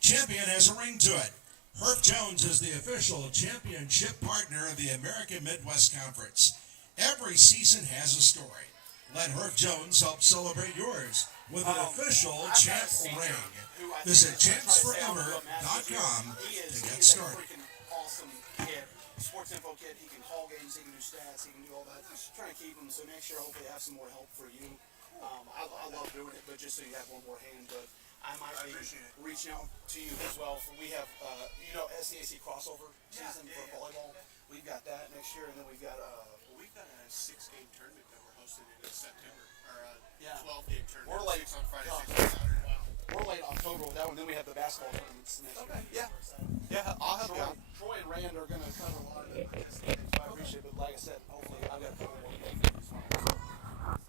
Champion has a ring to it. Herf Jones is the official championship partner of the American Midwest Conference. Every season has a story. Let Herf Jones help celebrate yours with an official champ ring. Visit champsforever.com to get started. Awesome kid. Sports info kid. He can call games, he can do stats, he can do all that. Just trying to keep him, so next year hopefully have some more help for you. I love doing it, but just so you have one more hand. But I might be reaching out to you as well. We have, SCAC crossover season for volleyball. We've got that next year, and then we've got a 6-game tournament that we're hosting in September, or 12-game tournament. We're late on Friday, 6 Saturday. Wow. We're late October with that one. Then we have the basketball tournaments next year. Yeah, I'll help you out. Troy and Rand are going to cover a lot of the so I appreciate it. But like I said, hopefully I've got a couple more games.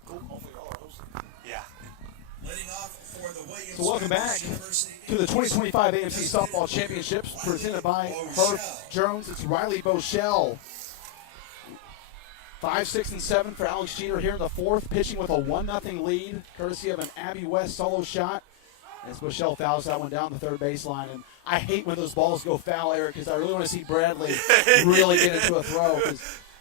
Cool. Hopefully y'all are hosting. Yeah. Leading off for the Williams So welcome back to the 2025 AMC Softball Championships presented by Herf Jones. It's Riley Boschel. 5, 6, and 7 for Alex Jeter here in the fourth, pitching with a 1-0 lead, courtesy of an Abby West solo shot. As Boschel fouls that one down the third baseline. And I hate when those balls go foul, Eric, because I really want to see Bradley really get into a throw.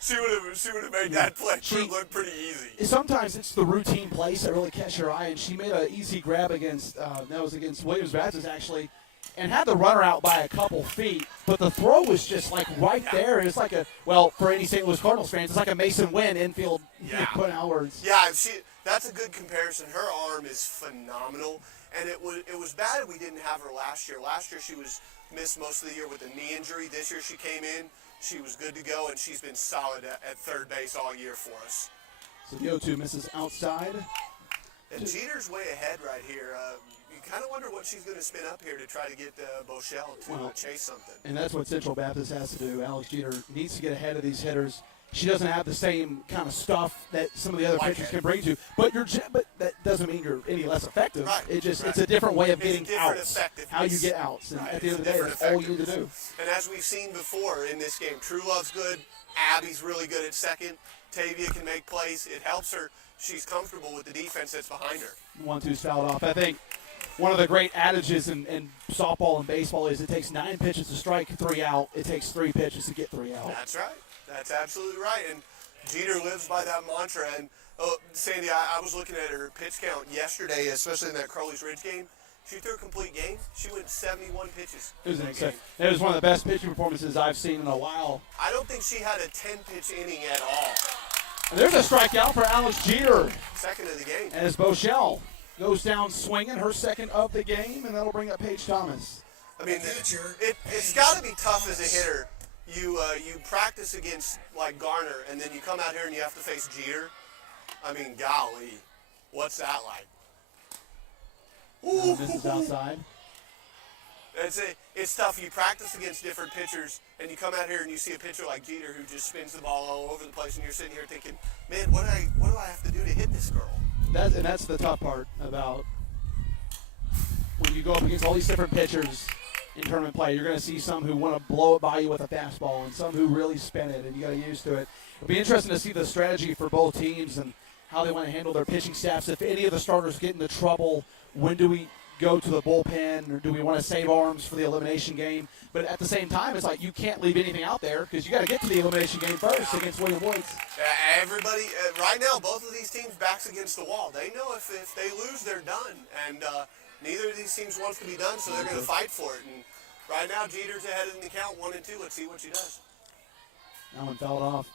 She would have made that play look pretty easy. Sometimes it's the routine plays that really catch your eye, and she made an easy grab against Williams Baptist actually, and had the runner out by a couple feet, but the throw was just like right there. It's like for any St. Louis Cardinals fans, it's like a Mason Wynn infield put outwards. Yeah, that's a good comparison. Her arm is phenomenal, and it was bad we didn't have her last year. Last year she was missed most of the year with a knee injury. This year she came in. She was good to go, and she's been solid at third base all year for us. So the 0-2 misses outside. And Jeter's way ahead right here. You kind of wonder what she's going to spin up here to try to get Boschel to chase something. And that's what Central Baptist has to do. Alex Jeter needs to get ahead of these hitters. She doesn't have the same kind of stuff that some of the other pitchers can bring to. But that doesn't mean you're any less effective. Right. It's a different way of getting outs. How you get outs. And at the end of the day, that's all you need to do. And as we've seen before in this game, True Love's good. Abby's really good at second. Tavia can make plays. It helps her. She's comfortable with the defense that's behind her. 1-2's fouled off. I think one of the great adages in softball and baseball is it takes 9 pitches to strike 3 out. It takes 3 pitches to get 3 out. That's right. That's absolutely right. And Jeter lives by that mantra. And Sandy, I was looking at her pitch count yesterday, especially in that Crowley's Ridge game. She threw a complete game. She went 71 pitches. It was one of the best pitching performances I've seen in a while. I don't think she had a 10-pitch inning at all. And there's a strikeout for Alex Jeter. Second of the game. As Boschel goes down swinging, her second of the game, and that'll bring up Paige Thomas. I mean, it's got to be tough as a hitter. You practice against, like, Garner, and then you come out here and you have to face Jeter. I mean, golly, what's that like? This is outside. It's tough. You practice against different pitchers, and you come out here and you see a pitcher like Jeter who just spins the ball all over the place, and you're sitting here thinking, man, what do I have to do to hit this girl? That's the tough part about when you go up against all these different pitchers in tournament play. You're going to see some who want to blow it by you with a fastball and some who really spin it, and you got to get used to it. It'll be interesting to see the strategy for both teams and how they want to handle their pitching staffs. If any of the starters get into trouble, when do we go to the bullpen, or do we want to save arms for the elimination game? But at the same time, it's like you can't leave anything out there because you got to get to the elimination game first against William Woods. Everybody, right now, both of these teams backs against the wall. They know if they lose, they're done. And neither of these teams wants to be done, so they're going to fight for it. And right now, Jeter's ahead in the count 1-2. Let's see what she does. That one fouled off.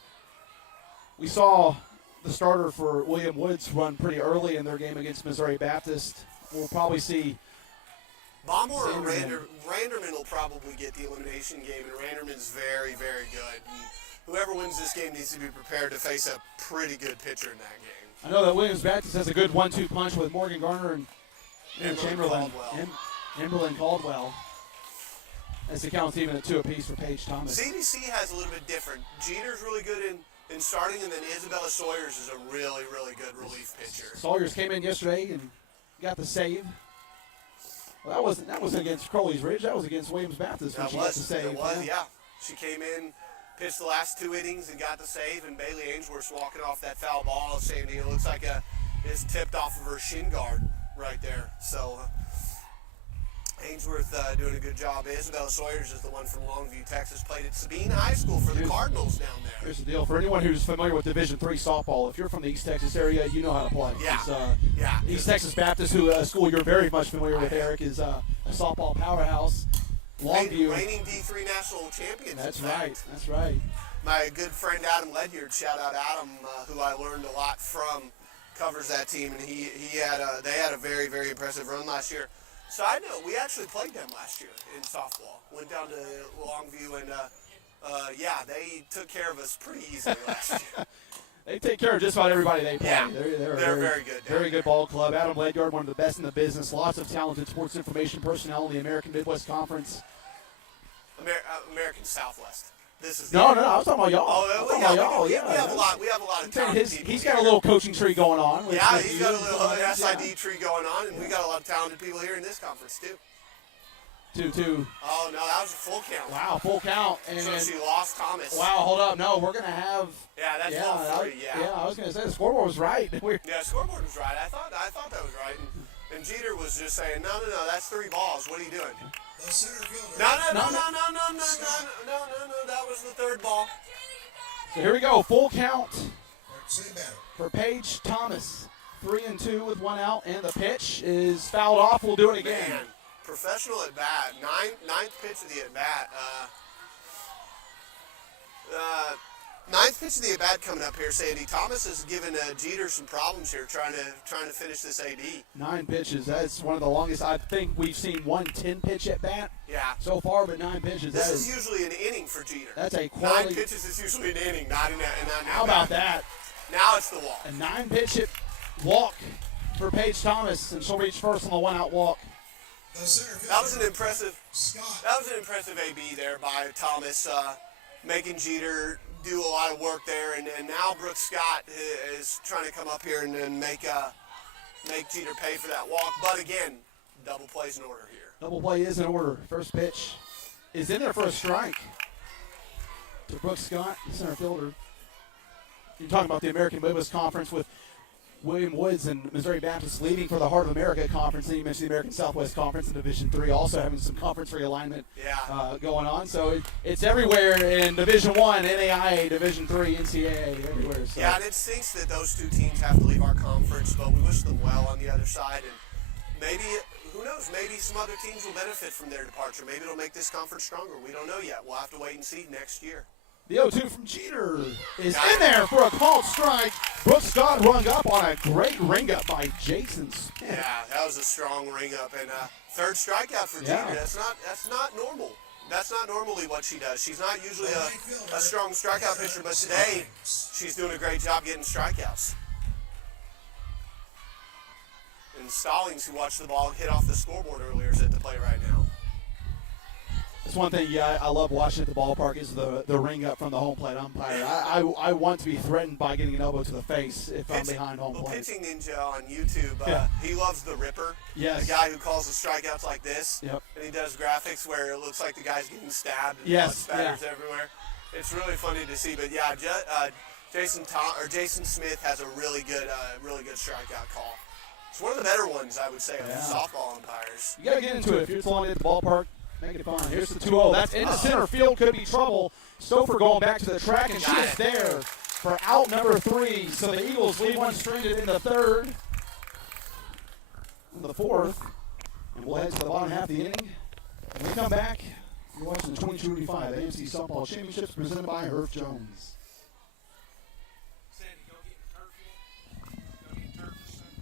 We saw the starter for William Woods run pretty early in their game against Missouri Baptist. We'll probably see Bomber or Randerman will probably get the elimination game, and Randerman's very, very good. And whoever wins this game needs to be prepared to face a pretty good pitcher in that game. I know that Williams Baptist has a good 1-2 punch with Morgan Garner and Chamberlain. Emberlyn Caldwell. As the count's even at 2 apiece for Paige Thomas. CDC has a little bit different. Jeter's really good in starting, and then Isabella Sawyers is a really, really good relief pitcher. Sawyers came in yesterday and got the save. Well, that wasn't against Crowley's Ridge. That was against Williams Baptist when she got the save. It was, yeah. She came in, pitched the last 2 innings and got the save, and Bailey Ainsworth's walking off that foul ball. Same deal. It looks like it's tipped off of her shin guard right there. So Ainsworth doing a good job. Isabella Sawyers is the one from Longview, Texas. Played at Sabine High School for the Cardinals down there. Here's the deal. For anyone who's familiar with Division III softball, if you're from the East Texas area, you know how to play. Yeah. East Texas Baptist, a school you're very much familiar with, Eric, is a softball powerhouse. Longview. Reigning D3 national champions. That's right. My good friend Adam Ledyard, shout out Adam, who I learned a lot from, covers that team, and they had a very, very impressive run last year. Side note, we actually played them last year in softball. Went down to Longview, and they took care of us pretty easily last year. They take care of just about everybody they play. Yeah, they're very good. Very good ball club. Adam Ledyard, one of the best in the business. Lots of talented sports information personnel in the American Midwest Conference. American Southwest. This is no, I was talking about y'all. We have a lot of talented people. He's got a little coaching tree going on. He's got a little SID tree going on, and we got a lot of talented people here in this conference too. 2-2. Oh no, that was a full count. Wow, full count. And so she lost Thomas. Wow, hold up. No, we're gonna have. Yeah, that's ball 3. Yeah, I was gonna say the scoreboard was right. Scoreboard was right. I thought that was right. And Jeter was just saying, no, that's 3 balls. What are you doing? The center fielder. No, that was the 3rd ball. So here we go, full count Same batter. for Paige Thomas. 3-2 with 1 out, and the pitch is fouled off. We'll do it again. Man, professional at bat. Ninth pitch of the at bat. Ninth pitch of the at bat coming up here. Sandy Thomas has given Jeter some problems here, trying to finish this AD. 9 pitches. That's one of the longest. I think we've seen 1 10-pitch at bat. Yeah. So far, but 9 pitches. This is usually an inning for Jeter. That's a quality. 9 pitches is usually an inning, not an. How about that? Now it's the walk. A 9-pitch walk for Paige Thomas, and she'll reach first on the 1-out walk. That was an impressive. That was an impressive AB there by Thomas, making Jeter do a lot of work there, and now Brooke Scott is trying to come up here and make Jeter pay for that walk. But again, double plays in order here. Double play is in order. First pitch is in there for a strike to Brooke Scott, the center fielder. You're talking about the American Midwest Conference with William Woods and Missouri Baptist leaving for the Heart of America Conference. Then you mentioned the American Southwest Conference in Division III, also having some conference realignment going on. So it's everywhere in Division I, NAIA, Division III, NCAA, everywhere. So. Yeah, and it stinks that those 2 teams have to leave our conference, but we wish them well on the other side. And maybe, who knows, maybe some other teams will benefit from their departure. Maybe it'll make this conference stronger. We don't know yet. We'll have to wait and see next year. The 0-2 from Jeter is in there for a called strike. Brooke Scott rung up on a great ring up by Jason Smith. Yeah, that was a strong ring up, and 3rd strikeout for Jeter. That's not normal. That's not normally what she does. She's not usually a strong strikeout pitcher, but today she's doing a great job getting strikeouts. And Stallings, who watched the ball hit off the scoreboard earlier, is at the plate right now. That's one thing, I love watching at the ballpark is the ring up from the home plate umpire. I want to be threatened by getting an elbow to the face if I'm behind home plate. Pitching Ninja on YouTube, he loves the Ripper. Yes. The guy who calls the strikeouts like this. Yep. And he does graphics where it looks like the guy's getting stabbed and yes. spatters everywhere. It's really funny to see. But yeah, Jason Smith has a really good strikeout call. It's one of the better ones, I would say, of the softball umpires. You got to get into it. If you're throwing it at the ballpark, make it fun. Here's the 2-0. That's into center field. Could be trouble. Stouffer going back to the track, and she is there for out number 3. So the Eagles leave one stranded in the 3rd. In the 4th. And we'll head to the bottom half of the inning. When we come back, you're watching the 2025 AMC Softball Championships presented by Herf Jones.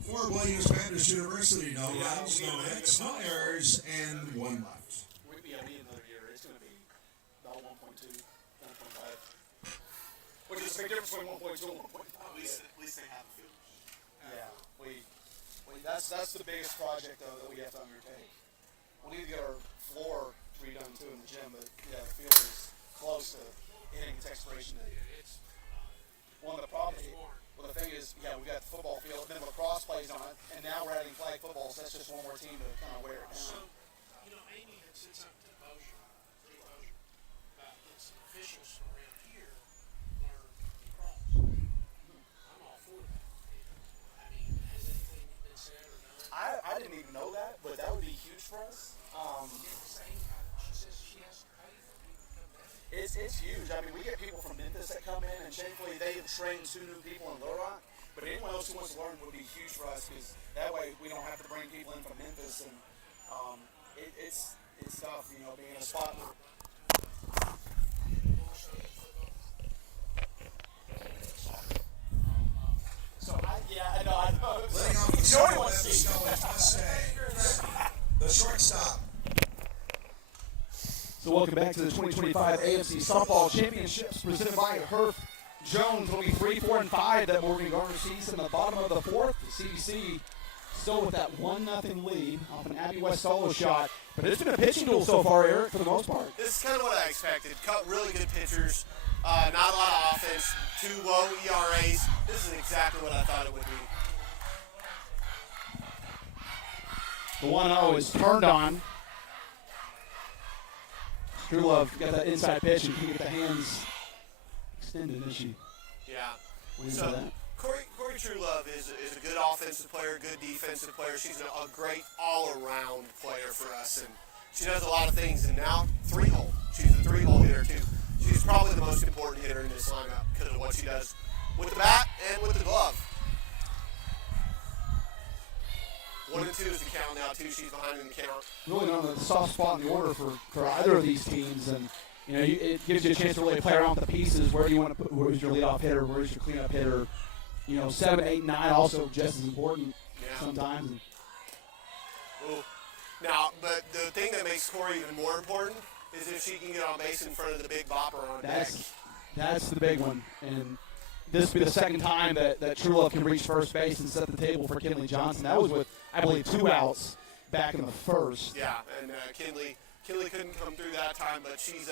For Williams Baptist University, no runs, no hits, no errors, and 1 left. We need another year. It's going to be about 1.2, 1.5. Which is a big difference between 1.2 and 1.5. At least they have a field. Yeah, that's the biggest project though that we have to undertake. We need to get our floor redone too in the gym, but yeah, the field is close to hitting its expiration date. One of the problems, well, the thing is, yeah, we got the football field, then lacrosse plays on it, and now we're adding flag football, so that's just one more team to kind of wear it down. Amy had said something to Mosher about some officials from around here learn lacrosse. I'm all for that. I mean, has anything been said or done? I didn't even know that, but that would be huge for us. She says she has to pay for people to come down. It's huge. I mean, we get people from Memphis that come in, and shamefully they have trained 2 new people in Little Rock. But anyone else who wants to learn would be huge for us because that way we don't have to bring people in from Memphis. And it's tough, you know, being in a spot where. So I know. Leading off the Joey side wants of to see. the Mustangs, the shortstop. So welcome back to the 2025 AFC Softball Championships presented by Herf Jones. Will be 3, 4, and 5 that Morgan Garner sees in the bottom of the 4th. The CBC still with that 1-0 lead off an Abbey West solo shot. But it's been a pitching duel so far, Eric, for the most part. This is kind of what I expected. Really good pitchers, not a lot of offense, 2 low ERAs. This is exactly what I thought it would be. The 1-0 is turned on. Trulove got that inside pitch and can get the hands extended, isn't she? Yeah. What do you So, say to that? Corey Trulove is a good offensive player, good defensive player. She's a great all-around player for us, and she does a lot of things. And now 3-hole. She's a 3-hole hitter too. She's probably the most important hitter in this lineup because of what she does with the bat and with the glove. 1 and 2 is the count now. 2, she's behind in the count. Really not a soft spot in the order for either of these teams, and you know it gives you a chance to really play around with the pieces. Where do you want to put? Where's your leadoff hitter? Where's your cleanup hitter? You know, 7, 8, 9 also just as important sometimes. Ooh. Now, but the thing that makes Corey even more important is if she can get on base in front of the big bopper on deck. That's the big one, and this will be the second time that Trulove can reach first base and set the table for Kinley Johnson. That was with, I believe, 2 outs back in the first. Yeah, and Kinley couldn't come through that time, but she's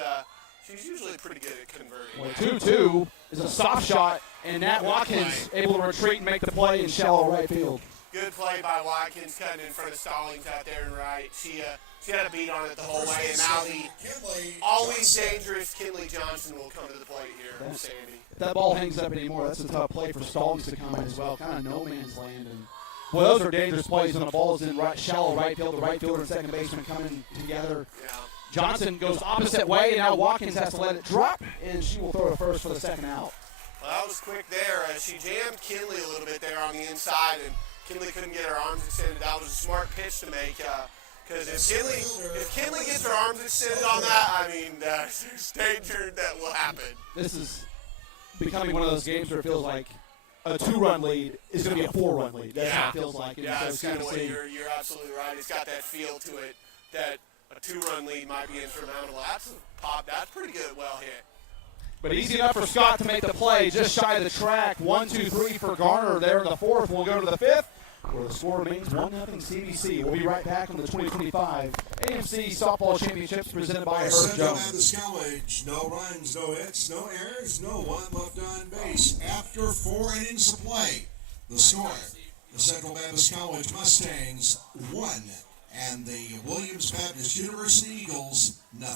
usually pretty good at converting. Well, 2-2 is a soft shot, and Nat Watkins able to retreat and make the play in shallow right field. Good play by Watkins, cutting in front of Stallings out there and right. She had a beat on it the whole way, and now the always dangerous Kinley Johnson will come to the plate here, Sandy. If that ball hangs up anymore, that's a tough play for Stallings to come in as well. Kind of no man's land. And well, those are dangerous plays when the ball is in shallow right field. The right fielder and second baseman coming together. Yeah. Johnson goes opposite way, and now Watkins has to let it drop, and she will throw to first for the second out. Well, that was quick there. She jammed Kinley a little bit there on the inside, and Kinley couldn't get her arms extended. That was a smart pitch to make. Because if Kinley gets her arms extended on that, I mean, there's danger that will happen. This is becoming one of those games where it feels like a 2-run lead is going to be a 4-run lead. That's how it feels like. And Yeah, so it's kind of what you're absolutely right. It's got that feel to it that a 2-run lead might be insurmountable. That's a pop. That's pretty good. Well hit. But easy enough for Scott to make the play just shy of the track. 1, 2, 3 for Garner there in the 4th. We'll go to the 5th, where the score remains 1-0 CBC. We'll be right back on the 2025 AMC Softball Championships presented by Herb Jones. At the Scourge, no runs, no hits, no errors, no one left on base. After 4 innings of play, the score, the Central Baptist College Mustangs 1 and the Williams Baptist University Eagles 0.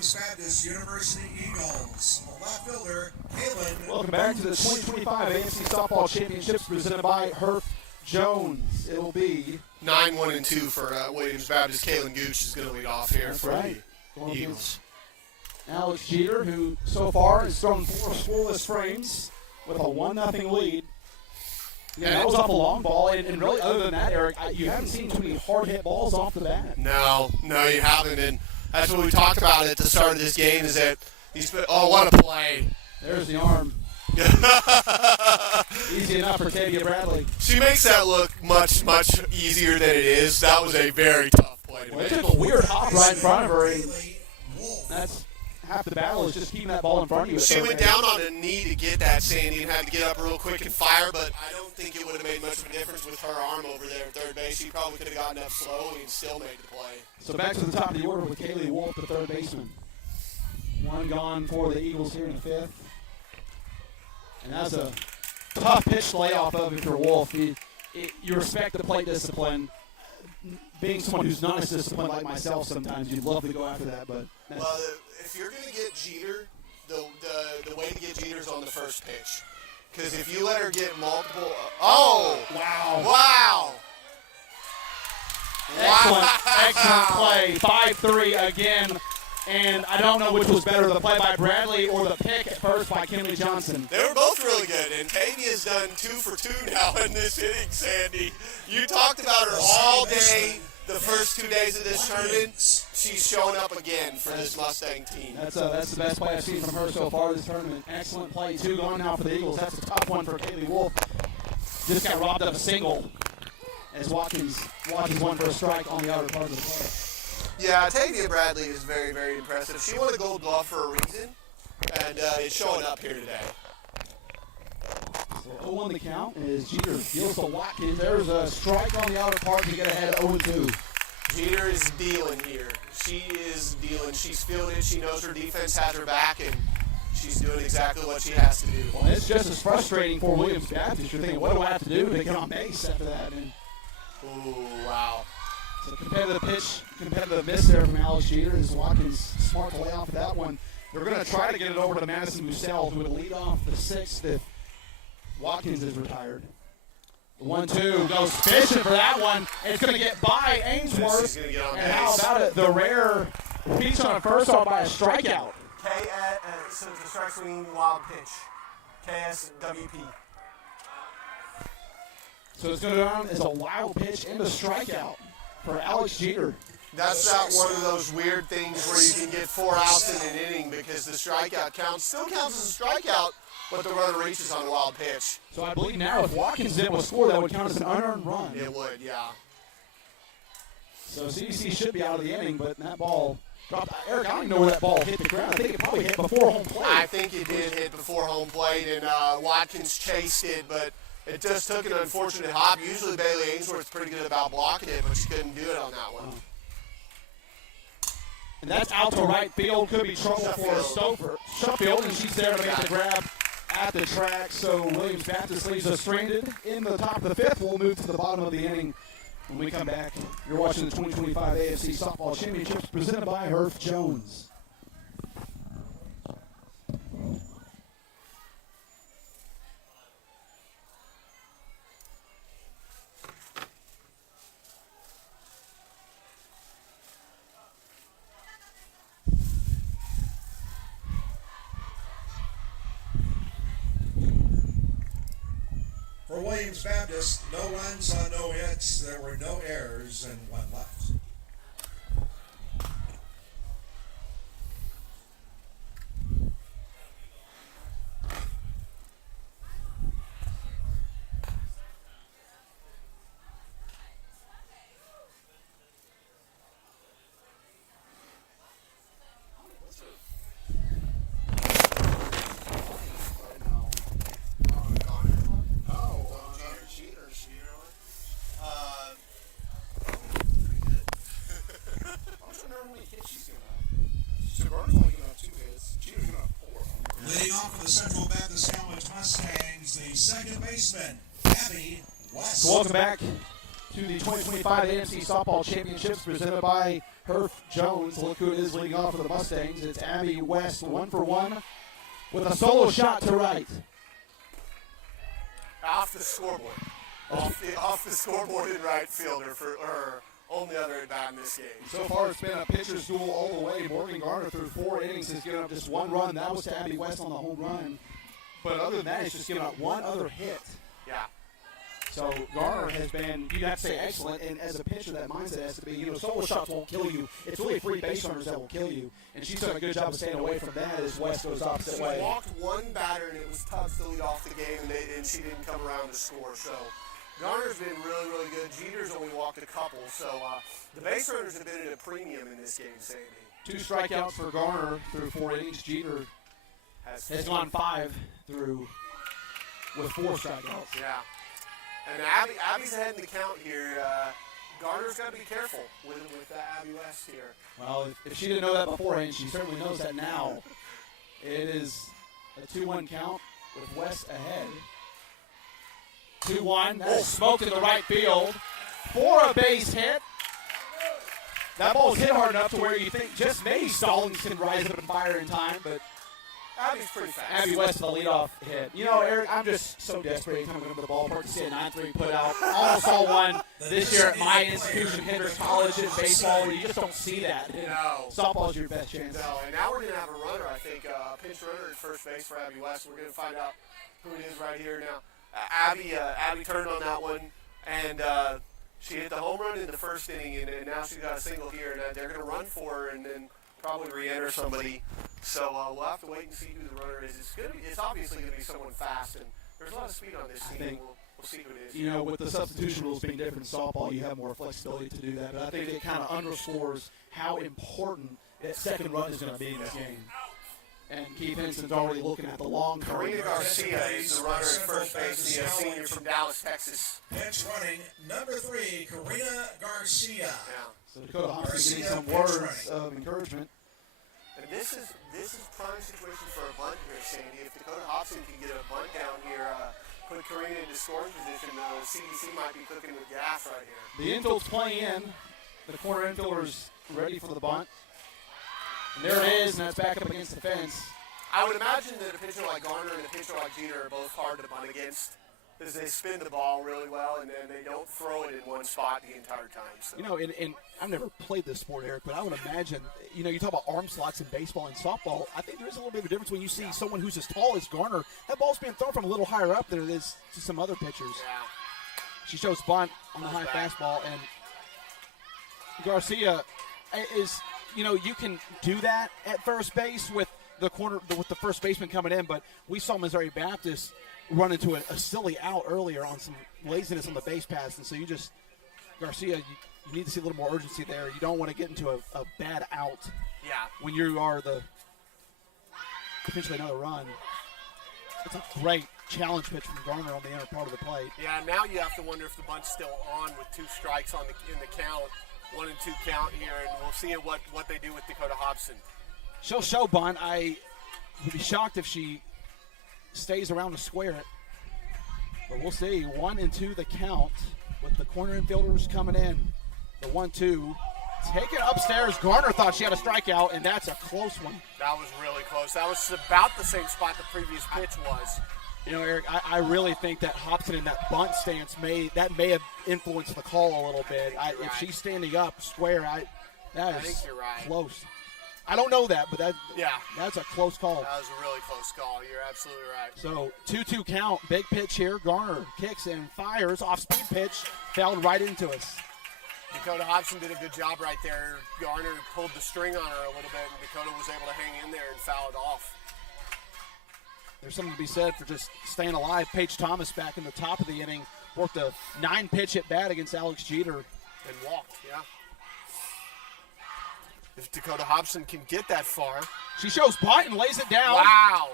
Williams Baptist University Eagles. Left fielder, Kaylin. Welcome back to the 2025 AFC Softball Championships presented by Herf Jones. It'll be 9-1-2 for Williams Baptist. Kalen Gooch is going to lead off here for right. the Eagles. Alex Jeter, who so far has thrown 4 scoreless frames with a 1-0 lead. Yeah, that was off a long ball, and really, other than that, Eric, you haven't seen too many hard-hit balls off the bat. No, you haven't, and that's what we talked about at the start of this game is that what a play. There's the arm. Easy enough for Tavia Bradley. She makes that look much, much easier than it is. That was a very tough play to Well, it make. took a weird hop right in front of her, and that's half the battle is just keeping that ball in front of you. She went down on a knee to get that, Sandy, and had to get up real quick and fire, but I don't think it would have made much of a difference with her arm over there at third base. She probably could have gotten up slowly and still made the play. So back to the top of the order with Kaylee Wolf, the third baseman. One gone for the Eagles here in the fifth. And that's a tough pitch layoff of it for Wolf. You respect the plate discipline. Being someone who's not as disciplined like myself, sometimes you'd love to go after that, but Well, if you're going to get Jeter, the way to get Jeter is on the first pitch. Because if you let her get multiple... Wow! Excellent play. 5-3 again. And I don't know which was better, the play by Bradley or the pick at first by Kinley Johnson. They were both really good, and Tavia's done 2 for 2 now in this inning, Sandy. You talked about her all day the first 2 days of this tournament. She's showing up again for this Mustang team. That's the best play I've seen from her so far this tournament. Excellent play. 2 gone now for the Eagles. That's a tough one for Kaylee Wolf. Just got robbed of a single as Watkins one for a strike on the outer part of the play. Yeah, Tavia Bradley is very, very impressive. She won a gold glove for a reason, and it's showing up here today. So 0-1 the count as Jeter deals to Watkins. There's a strike on the outer part to get ahead 0-2. Jeter is dealing here. She is dealing. She's fielded. She knows her defense has her back, and she's doing exactly what she has to do. Well, it's just as frustrating for Williams Baptist. You're thinking, what do I have to do to get on base after that? And Ooh, wow. so competitive pitch, competitive miss there from Alex Jeter as Watkins smart to lay off of that one. They're going to try to get it over to Madison Bussell, who would lead off the 6th if Watkins is retired. The 1-2 goes fishing for that one. It's going to get by Ainsworth. She's gonna get on And base. how about it? The rare reach on a first off by a strikeout. So it's a strike swinging wild pitch. KSWP. So it's going to go down as a wild pitch and a strikeout for Alex Jeter. That's not one of those weird things where you can get 4 outs in an inning because the strikeout still counts as a strikeout, but the runner reaches on a wild pitch. So I believe now if Watkins didn't score, that would count as an unearned run. It would, yeah. So CBC should be out of the inning, but that ball dropped. Eric, I don't even know where that ball hit the ground. I think it probably hit before home plate. I think it did hit before home plate, and Watkins chased it, but it just took an unfortunate hop. Usually Bailey Ainsworth's pretty good about blocking it, but she couldn't do it on that one. And that's out to right field. Could be trouble for Sheffield, and she's there to make the grab at the track. So Williams Baptist leaves us stranded in the top of the 5th. We'll move to the bottom of the inning when we come back. You're watching the 2025 AFC Softball Championships presented by Herf Jones. For Williams Baptist, no runs on no hits. There were no errors and 1 left. Leading off for the Central Baptist College Mustangs, the second baseman, Abby West. So welcome back to the 2025 AMC Softball Championships presented by Herf Jones. Look who it is leading off for the Mustangs. It's Abby West, 1-for-1 with a solo shot to right. Off the scoreboard. Off the scoreboard in right fielder for her only other at bat in this game. So far, it's been a pitcher's duel all the way. Morgan Garner through 4 innings has given up just 1 run. That was to Abby West on the home run. But other than that, it's just given up 1 other hit. Yeah. So Garner has been, you have to say, excellent. And as a pitcher, that mindset has to be, solo shots won't kill you. It's really free base runners that will kill you. And she's done a good job of staying away from that as West goes opposite She way. walked one batter, and it was Tubbs to lead off the game, and she didn't come around to score. So Garner's been really, really good. Jeter's only walked a couple. So the base runners have been at a premium in this game, Sandy. 2 strikeouts for Garner through 4 innings. Jeter has gone 5 through with 4 strikeouts. Yeah. And Abby's ahead in the count here. Garner's got to be careful with Abby West here. Well, if she didn't know that beforehand, she certainly knows that now. It is a 2-1 count with West ahead. 2-1. That is smoked in the right field for a base hit. That ball's hit hard enough to where you think just maybe Stallings can rise up and fire in time, but Abby's pretty fast. Abby West, the leadoff hit. Eric, I'm just so desperate anytime I go to the ballpark to see a 9-3 put out. Almost saw one this year at my institution, Hendrix College, in baseball, where you just don't see that. No. Softball's your best chance. No, and now we're going to have a runner, I think, a pinch runner at first base for Abby West. We're going to find out who it is right here now. Abby turned on that one, and she hit the home run in the first inning, and now she's got a single here, and they're going to run for her and then probably re-enter somebody. So we'll have to wait and see who the runner is. It's obviously going to be someone fast, and there's a lot of speed on this team. We'll see who it is. With the substitution rules being different in softball, you have more flexibility to do that. But I think it kind of underscores how important that second run is going to be in this game. And Keith Henson's already looking at the long term. Karina Garcia is the runner at first base, the senior from Dallas, Texas. Pitch running, number 3, Karina Garcia. Yeah. So Dakota Hobson getting some words of encouragement. And this is prime situation for a bunt here, Sandy. If Dakota Hobson can get a bunt down here, put Karina into scoring position, CDC might be cooking with gas right here. The infield's playing in. The corner infielder's ready for the bunt. And there it is, and that's back up against the fence. I would imagine that a pitcher like Garner and a pitcher like Jeter are both hard to bunt against, because they spin the ball really well, and then they don't throw it in one spot the entire time. So. And I've never played this sport, Eric, but I would imagine, you talk about arm slots in baseball and softball. I think there is a little bit of a difference when you see someone who's as tall as Garner. That ball's being thrown from a little higher up than it is to some other pitchers. Yeah. She shows bunt on the high fastball, and Garcia is, you can do that at first base with the first baseman coming in, but we saw Missouri Baptist run into a silly out earlier on some laziness on the base pass, and so Garcia, you need to see a little more urgency there. You don't want to get into a bad out. Yeah. When you are potentially another run. It's a great challenge pitch from Garner on the inner part of the plate. Yeah, now you have to wonder if the bunt's still on with 2 strikes in the count, 1 and 2 count here, and we'll see what they do with Dakota Hobson. She'll show bunt. I would be shocked if she stays around to square it. But we'll see. 1 and 2 the count with the corner infielders coming in. The 1-2. Take it upstairs. Garner thought she had a strikeout, and that's a close one. That was really close. That was about the same spot the previous pitch was. Eric, I really think that Hobson in that bunt stance may have influenced the call a little bit. If she's standing up square, I think you're right. Close. I don't know that, but that's a close call. That was a really close call. You're absolutely right. So 2-2 count, big pitch here. Garner kicks and fires, off-speed pitch, fouled right into us. Dakota Hobson did a good job right there. Garner pulled the string on her a little bit, and Dakota was able to hang in there and foul it off. There's something to be said for just staying alive. Paige Thomas back in the top of the inning, worked a 9-pitch at bat against Alex Jeter. And walked, yeah. If Dakota Hobson can get that far. She shows bunt and lays it down. Wow.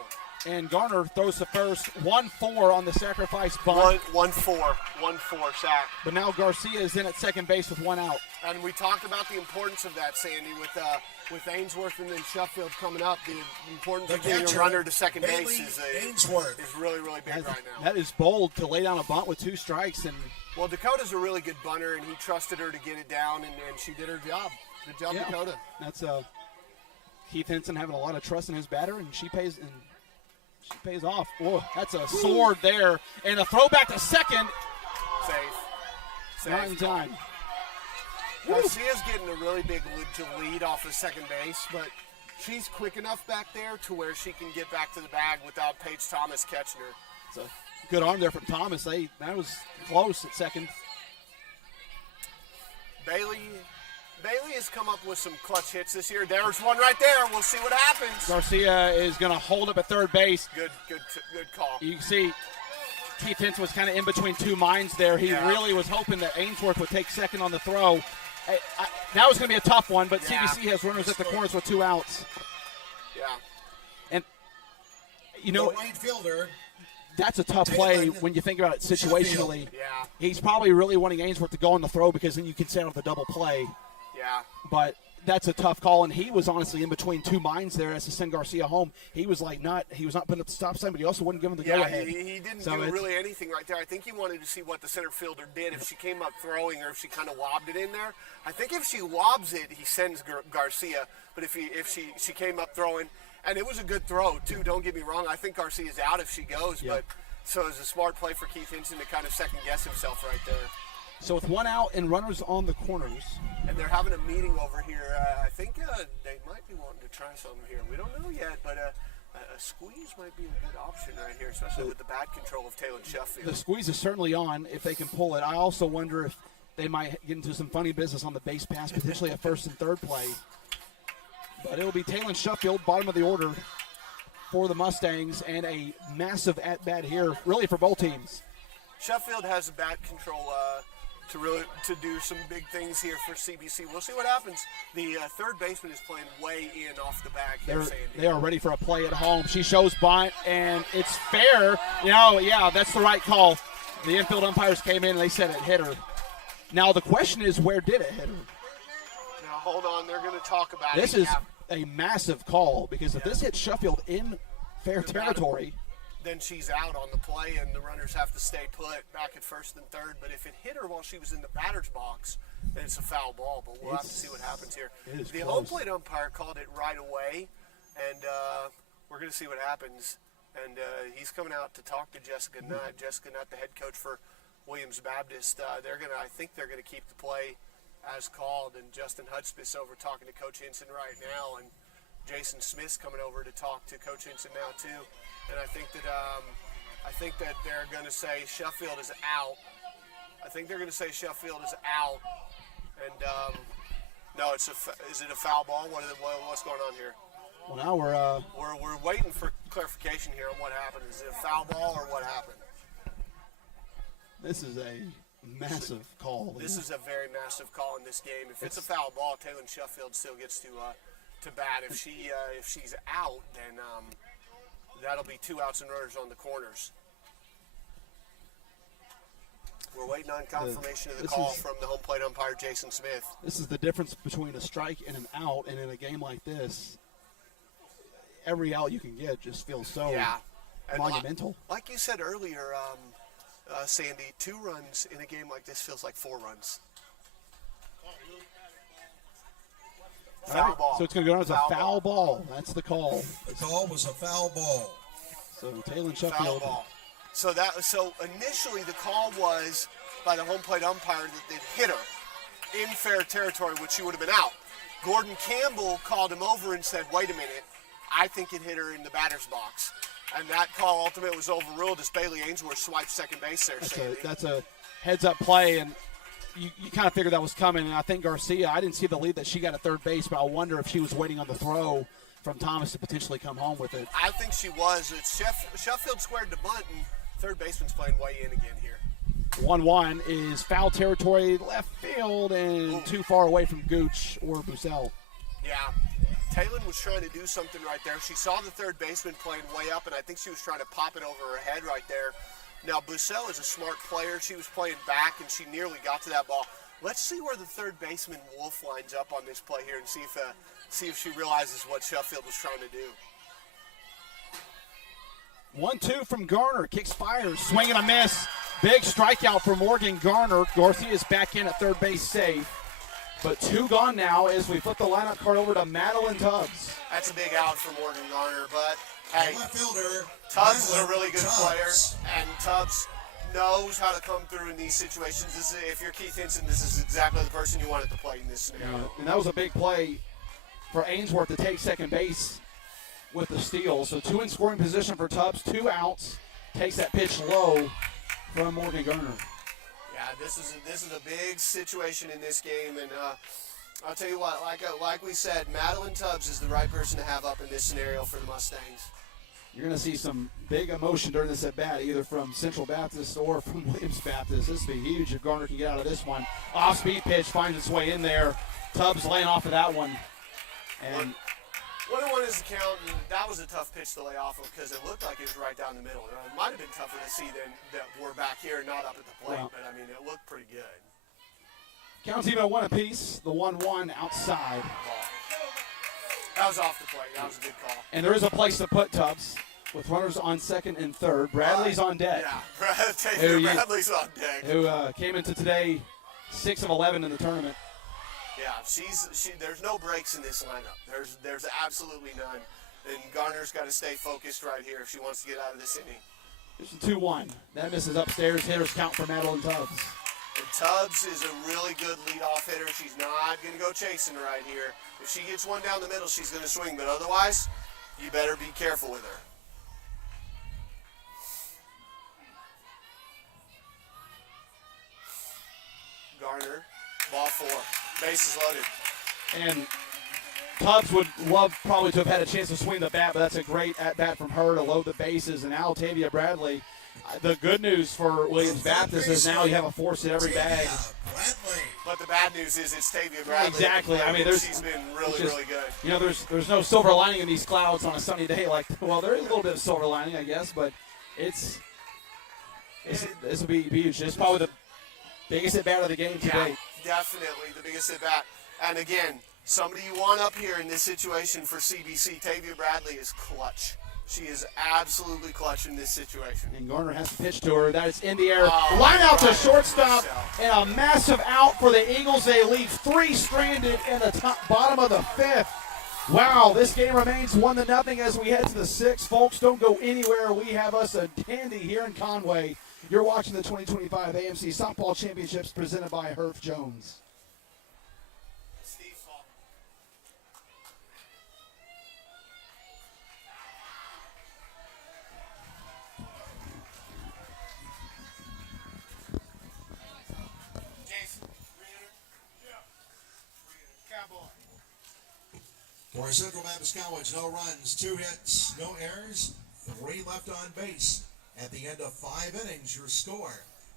And Garner throws the first 1-4 on the sacrifice bunt. 1-4 sack. But now Garcia is in at second base with 1 out. And we talked about the importance of that, Sandy, with Ainsworth and then Sheffield coming up. The importance of getting a runner to second base is really, really big right now. That is bold to lay down a bunt with 2 strikes. And well, Dakota's a really good bunter, and he trusted her to get it down, and she did her job. Good job, Dakota. That's Keith Henson having a lot of trust in his batter, and she pays off. Whoa, that's a sword there, and a throwback to second. Safe. Not in time. Garcia's getting a really big lead off of second base, but she's quick enough back there to where she can get back to the bag without Paige Thomas catching her. It's a good arm there from Thomas. That was close at second. Bailey has come up with some clutch hits this year. There's one right there. We'll see what happens. Garcia is going to hold up at third base. Good call. You can see Keith Henson was kind of in between 2 minds there. He really was hoping that Ainsworth would take second on the throw. That was going to be a tough one, but CBC has runners at the corners with 2 outs. Yeah. And, the right fielder. That's a tough play when you think about it situationally. Yeah. He's probably really wanting Ainsworth to go on the throw because then you can set up the double play. Yeah. But that's a tough call, and he was honestly in between 2 minds there as to send Garcia home. He was not putting up the stop sign, but he also wouldn't give him the go-ahead. He didn't do really anything right there. I think he wanted to see what the center fielder did, if she came up throwing or if she kind of lobbed it in there. I think if she lobs it, he sends Garcia. But if she came up throwing, and it was a good throw too. Don't get me wrong. I think Garcia's out if she goes, but so it's a smart play for Keith Henson to kind of second guess himself right there. So with 1 out and runners on the corners. And they're having a meeting over here. I think they might be wanting to try something here. We don't know yet, but a squeeze might be a good option right here, especially with the bat control of Taylor Sheffield. The squeeze is certainly on if they can pull it. I also wonder if they might get into some funny business on the base pass, potentially a first and third play. But it'll be Taylor Sheffield, bottom of the order for the Mustangs, and a massive at-bat here, really for both teams. Sheffield has the bat control to do some big things here for CBC. We'll see what happens. The third baseman is playing way in off the back here, Sandy. They are ready for a play at home. She shows bunt, and it's fair. That's the right call. The infield umpires came in, and they said it hit her. Now, the question is, where did it hit her? Now, hold on. They're going to talk about it. This is a massive call, because if this hits Sheffield in fair territory, then she's out on the play, and the runners have to stay put back at first and third. But if it hit her while she was in the batter's box, then it's a foul ball. But we'll have to see what happens here. The home plate umpire called it right away, and we're going to see what happens. And he's coming out to talk to Jessica Nutt. Jessica Nutt, the head coach for Williams Baptist. I think they're going to keep the play as called. And Justin Hudspeth's over talking to Coach Henson right now, and Jason Smith's coming over to talk to Coach Henson now too. And I think that they're going to say Sheffield is out. And no, is it a foul ball? What's going on here? Well, now we're waiting for clarification here on what happened. Is it a foul ball or what happened? This is a massive call. This is a very massive call in this game. If it's a foul ball, Taylor Sheffield still gets to bat. If she's out, then that'll be 2 outs and runners on the corners. We're waiting on confirmation of the call from the home plate umpire, Jason Smith. This is the difference between a strike and an out, and in a game like this, every out you can get just feels so monumental. Like you said earlier, Sandy, 2 runs in a game like this feels like 4 runs. Foul ball. So it's going to go down as a foul ball. That's the call. The call was a foul ball. So Taylor Sheffield. Foul ball. So initially the call was by the home plate umpire that they'd hit her in fair territory, which she would have been out. Gordon Campbell called him over and said, "Wait a minute, I think it hit her in the batter's box." And that call ultimately was overruled as Bailey Ainsworth swiped second base there. That's a heads-up play, and you kind of figured that was coming. And I think Garcia, I didn't see the lead that she got at third base, but I wonder if she was waiting on the throw from Thomas to potentially come home with it. I think she was. Sheffield squared the bunt, and third baseman's playing way in again here. 1-1 is foul territory, left field, and too far away from Gooch or Bussell. Yeah. Taylor was trying to do something right there. She saw the third baseman playing way up, and I think she was trying to pop it over her head right there. Now, Bussell is a smart player. She was playing back, and she nearly got to that ball. Let's see where the third baseman, Wolf, lines up on this play here and see if she realizes what Sheffield was trying to do. 1-2 from Garner. Kicks, fires, swing and a miss. Big strikeout for Morgan Garner. Garcia's back in at third base safe. But 2 gone now as we flip the lineup card over to Madeline Tubbs. That's a big out for Morgan Garner, but hey, Left fielder. Tubbs is a really good Tubbs. player, and Tubbs knows how to come through in these situations. If you're Keith Hinson, this is exactly the person you wanted to play in this scenario. And that was a big play for Ainsworth to take second base with the steal. So 2 in scoring position for Tubbs, 2 outs. Takes that pitch low from Morgan Garner. Yeah, this is a big situation in this game, and I'll tell you what, like we said, Madeline Tubbs is the right person to have up in this scenario for the Mustangs. You're going to see some big emotion during this at-bat, either from Central Baptist or from Williams Baptist. This would be huge if Garner can get out of this one. Off-speed pitch finds its way in there. Tubbs laying off of that one. And 1-1 is the count, and that was a tough pitch to lay off of because it looked like it was right down the middle. It might have been tougher to see than that we're back here, not up at the plate, Well, but I mean, it looked pretty good. counts even at 1 apiece. The 1-1 outside. That was off the plate. That was a good call. And there is a place to put Tubbs with runners on second and third. Bradley's on deck. Yeah, Who you- Bradley's on deck. Who came into today 6 of 11 in the tournament. Yeah, there's no breaks in this lineup. There's absolutely none. And Garner's got to stay focused right here if she wants to get out of this inning. Here's the 2-1. That misses upstairs. Hitters count for Madeline Tubbs. And Tubbs is a really good leadoff hitter. She's not going to go chasing right here. If she gets one down the middle, she's going to swing. But otherwise, you better be careful with her. Garner, ball 4. Bases loaded. And Tubbs would love probably to have had a chance to swing the bat, but that's a great at-bat from her to load the bases. And now Tavia Bradley, the good news for Williams Baptist is now you have a force at every bag. But the bad news is it's Tavia Bradley. Exactly. I mean, she's been really good. You know, there's no silver lining in these clouds on a sunny day. Well, there is a little bit of silver lining, I guess, but this will be huge. It's probably the biggest at-bat of the game today. Yeah, definitely the biggest at-bat. And again, somebody you want up here in this situation for CBC, Tavia Bradley is clutch. She is absolutely clutch in this situation. And Garner has to pitch to her. That is in the air. Line out to shortstop, and a massive out for the Eagles. They leave 3 stranded in the bottom of the 5th. Wow, this game remains 1-0 as we head to the 6th. Folks, don't go anywhere. We have us a dandy here in Conway. You're watching the 2025 AMC Softball Championships presented by Herff Jones. For Central Baptist College, no runs, 2 hits, no errors, 3 left on base. At the end of 5 innings, your score,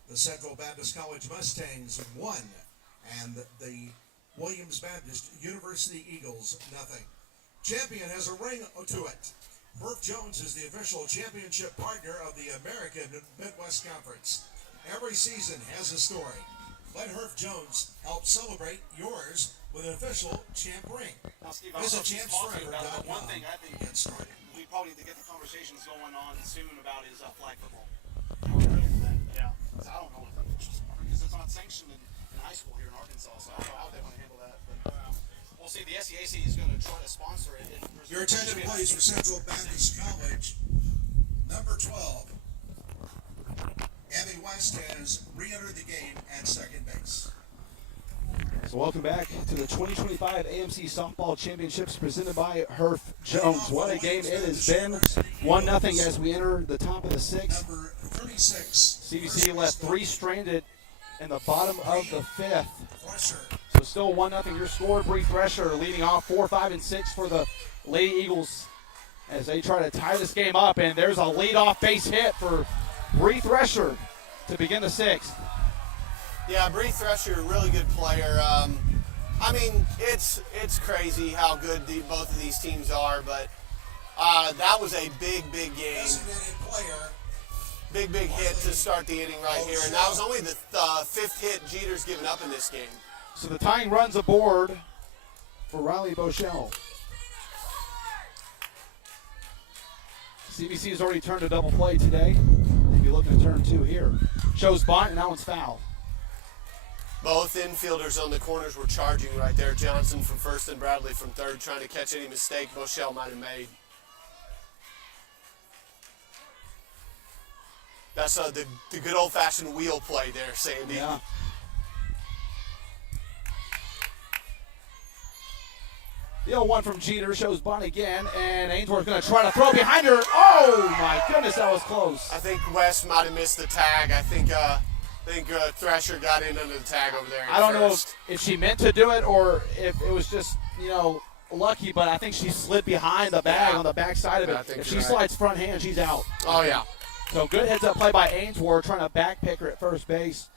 the Central Baptist College Mustangs 1, and the Williams Baptist University Eagles 0. Champion has a ring to it. Herff Jones is the official championship partner of the American Midwest Conference. Every season has a story. Let Herff Jones help celebrate yours with an official champ ring. Now, Steve, I don't know if he's talking about it, but one thing I think Get started. we probably need to get the conversations going on soon about is flag football. Yeah. I don't know what the because it's not sanctioned in high school here in Arkansas, so I don't know how they want to handle that. But we'll see. The SEAC is going to try to sponsor it. Your attendant plays for Central Baptist College, number 12. Abby West has re-entered the game at second base. So welcome back to the 2025 AMC Softball Championships presented by Herff Jones. What a game it has been. 1-0 as we enter the top of the 6th. Number 36. CBC left 3 stranded in the bottom of the 5th. Thresher. So still 1-0 your score. Bree Thresher leading off 4, 5, and 6 for the Lady Eagles as they try to tie this game up. And there's a leadoff base hit for Bree Thresher to begin the 6th. Yeah, Bree Thresher, really good player. I mean, it's crazy how good both of these teams are, but that was a big game. Designated player. Big hit to start the inning right here, and that was only the fifth hit Jeter's given up in this game. So the tying runs aboard for Riley Boschel. CBC has already turned a double play today. Maybe looking to turn 2 here. Shows bunt, and that one's foul. Both infielders on the corners were charging right there. Johnson from first and Bradley from third, trying to catch any mistake Boschel might have made. That's the good old-fashioned wheel play there, Sandy. Yeah. The 0-1 from Jeter shows bunt again, and Ainsworth's going to try to throw behind her. Oh, my goodness, that was close. I think West might have missed the tag. I think Thrasher got in under the tag over there. I don't know if she meant to do it or if it was just, lucky, but I think she slid behind the bag on the back side of it. I think If she you're right. slides front hand, she's out. Oh, yeah. So good heads-up play by Ainsworth, trying to back pick her at first base.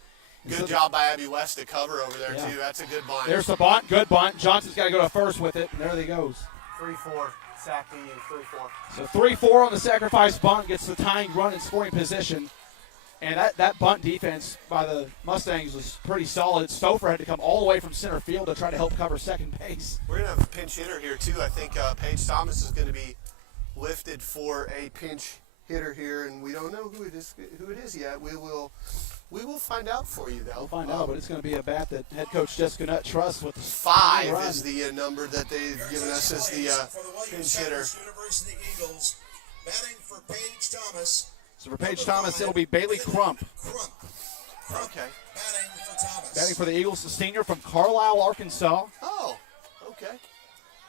Good job by Abby West to cover over there, Yeah. too. That's a good bunt. There's the bunt, good bunt. Johnson's got to go to first with it, and there he goes. 3-4. Sack the 3-4. So 3-4 on the sacrifice bunt, gets the tying run in scoring position. And that bunt defense by the Mustangs was pretty solid. Stouffer had to come all the way from center field to try to help cover second base. We're going to have a pinch hitter here, too. I think Paige Thomas is going to be lifted for a pinch hitter here, and we don't know who it is yet. We will find out for you, though. We'll find out, but it's going to be a bat that head coach Jessica Nutt trusts with 5 run. is the number that they've given us as the For the pinch hitter. University Eagles, batting for Paige Thomas. So for Paige Thomas, it'll be Bailey Crump. Crump Okay. batting for Thomas. Batting for the Eagles, the senior from Carlisle, Arkansas. Oh, okay.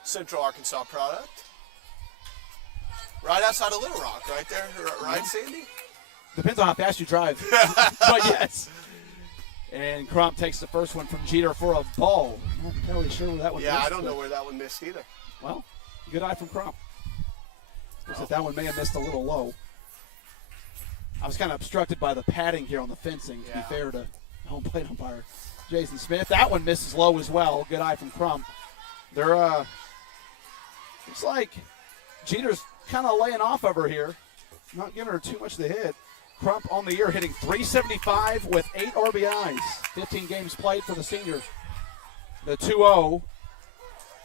Central Arkansas product. Right outside of Little Rock, right there. Right, Sandy? Depends on how fast you drive. But yes. And Crump takes the first one from Jeter for a ball. I'm not really sure where that one Yeah, missed, I don't but- know where that one missed either. Well, good eye from Crump. Looks like that one may have missed a little low. I was kind of obstructed by the padding here on the fencing, to be Yeah. fair to home plate umpire Jason Smith. That one misses low as well. Good eye from Crump. They're, looks like Jeter's kind of laying off of her here. Not giving her too much to hit. Crump on the year hitting .375 with 8 RBIs. 15 games played for the senior. The 2-0,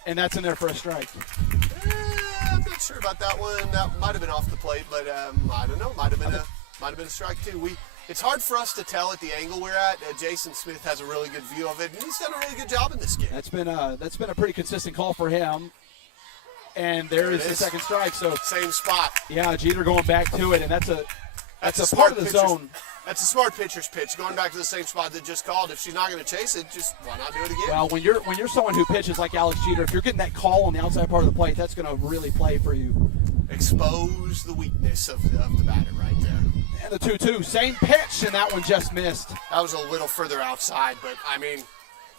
and that's in there for a strike. I'm not sure about that one. That might have been off the plate, but I don't know. Might have been a strike too. It's hard for us to tell at the angle we're at. Jason Smith has a really good view of it, and he's done a really good job in this game. That's been a pretty consistent call for him. And there is the second strike. So Same spot. yeah, Jeter going back to it, and that's a smart part of the pitcher's- zone. That's a smart pitcher's pitch. Going back to the same spot that just called. If she's not going to chase it, just why not do it again? Well, when you're someone who pitches like Alex Jeter, if you're getting that call on the outside part of the plate, that's going to really play for you. Expose the weakness of the batter right there. And the 2-2, same pitch, and that one just missed. That was a little further outside, but I mean,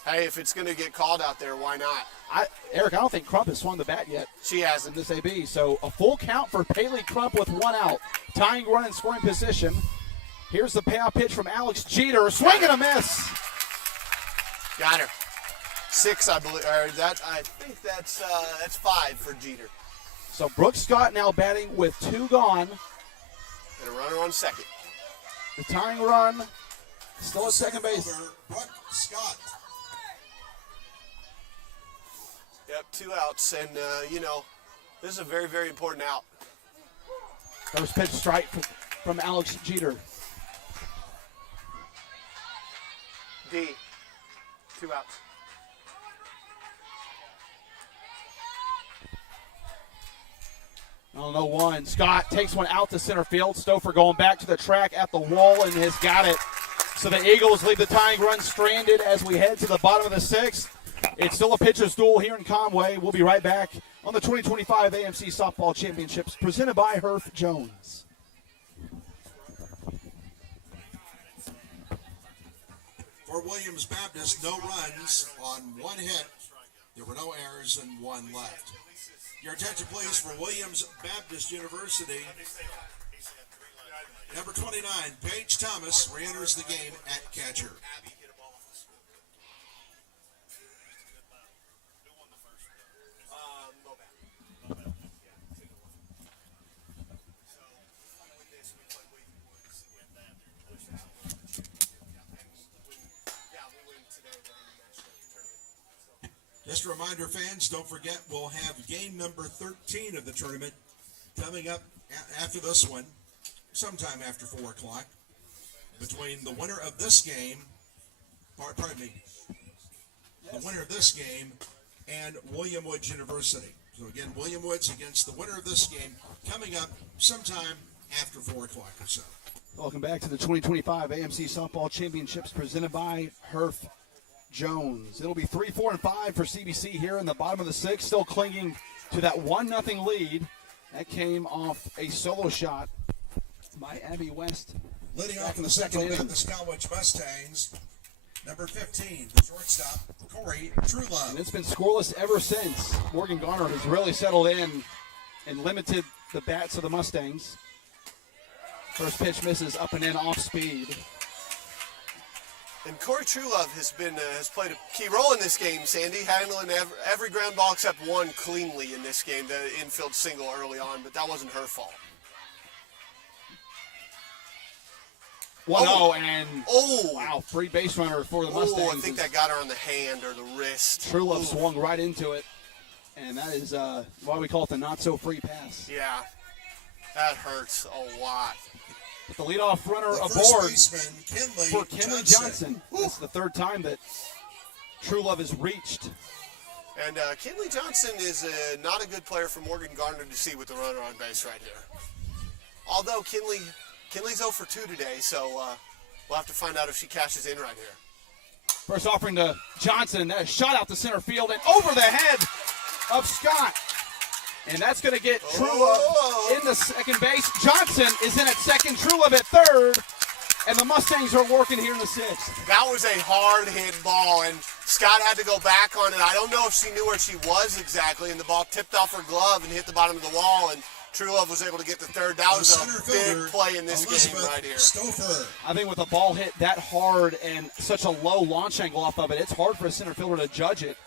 hey, if it's going to get called out there, why not? Eric, I don't think Crump has swung the bat yet She in hasn't. this AB. So a full count for Bailey Crump with 1 out. Tying run in scoring position. Here's the payoff pitch from Alex Jeter. Swing and a miss. Got her. 6, I believe. Or I think that's 5 for Jeter. So Brooks Scott now batting with 2 gone. And a runner on second. The tying run still at second base. Fielder, Brooke Scott. Yep, 2 outs, and this is a very, very important out. First pitch strike from Alex Jeter. D. 2 outs. On 0-1, Scott takes one out to center field. Stouffer going back to the track at the wall and has got it. So the Eagles leave the tying run stranded as we head to the bottom of the 6th. It's still a pitcher's duel here in Conway. We'll be right back on the 2025 AMC Softball Championships presented by Herff Jones. For Williams Baptist, no runs on 1 hit. There were no errors and 1 left. Your attention, please, for Williams Baptist University. Number 29, Paige Thomas, re-enters the game at catcher. Just a reminder, fans, don't forget we'll have game number 13 of the tournament coming up after this one, sometime after 4 o'clock, between the winner of this game, the winner of this game and William Woods University. So again, William Woods against the winner of this game coming up sometime after 4 o'clock or so. Welcome back to the 2025 AMC Softball Championships presented by Herf Jones. It'll be 3, 4, and 5 for CBC here in the bottom of the 6th, still clinging to that 1-0 lead. That came off a solo shot by Abby West. Leading off in the Central Baptist College Mustangs, number 15, the shortstop, Corey Truelove. And it's been scoreless ever since. Morgan Garner has really settled in and limited the bats of the Mustangs. First pitch misses up and in off speed. And Corey Truelove has played a key role in this game, Sandy, handling every ground ball except one cleanly in this game, the infield single early on, but that wasn't her fault. 1-0 and Oh! wow, free base runner for the Mustangs. Oh, I think that got her on the hand or the wrist. Truelove swung right into it, and that is why we call it the not-so-free pass. Yeah, that hurts a lot. But the leadoff runner The aboard first baseman, for Kinley Johnson. That's the third time that Truelove has reached. And Kinley Johnson is not a good player for Morgan Garner to see with the runner on base right here. Although Kinley's 0 for 2 today, so we'll have to find out if she cashes in right here. First offering to Johnson. That shot out to center field and over the head of Scott. And that's going to get Truelove in the second base. Johnson is in at second, Truelove at third. And the Mustangs are working here in the 6th. That was a hard hit ball, and Scott had to go back on it. I don't know if she knew where she was exactly, and the ball tipped off her glove and hit the bottom of the wall, and Truelove was able to get the third. That was a big play in this game right here. Stouffer. I think with a ball hit that hard and such a low launch angle off of it, it's hard for a center fielder to judge it.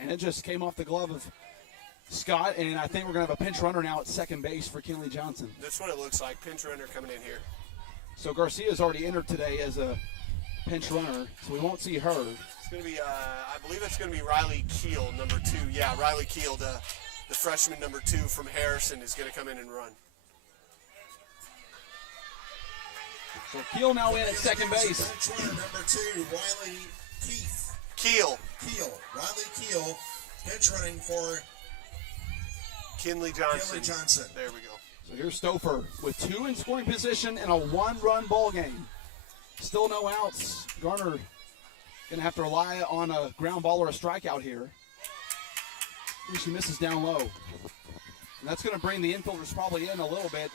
And it just came off the glove of Scott, and I think we're going to have a pinch runner now at second base for Kinley Johnson. That's what it looks like. Pinch runner coming in here. So Garcia's already entered today as a pinch runner, so we won't see her. It's going to be, I believe it's going to be Riley Keel, number 2. Yeah, Riley Keel, the freshman number 2 from Harrison, is going to come in and run. So Keel now in at second base. Bench runner number 2, Riley Keel. Riley Keel, bench running for Kinley Johnson. There we go. So here's Stouffer with 2 in scoring position in a 1-run ball game. Still no outs. Garner going to have to rely on a ground ball or a strikeout here. She misses down low. And that's going to bring the infielders probably in a little bit.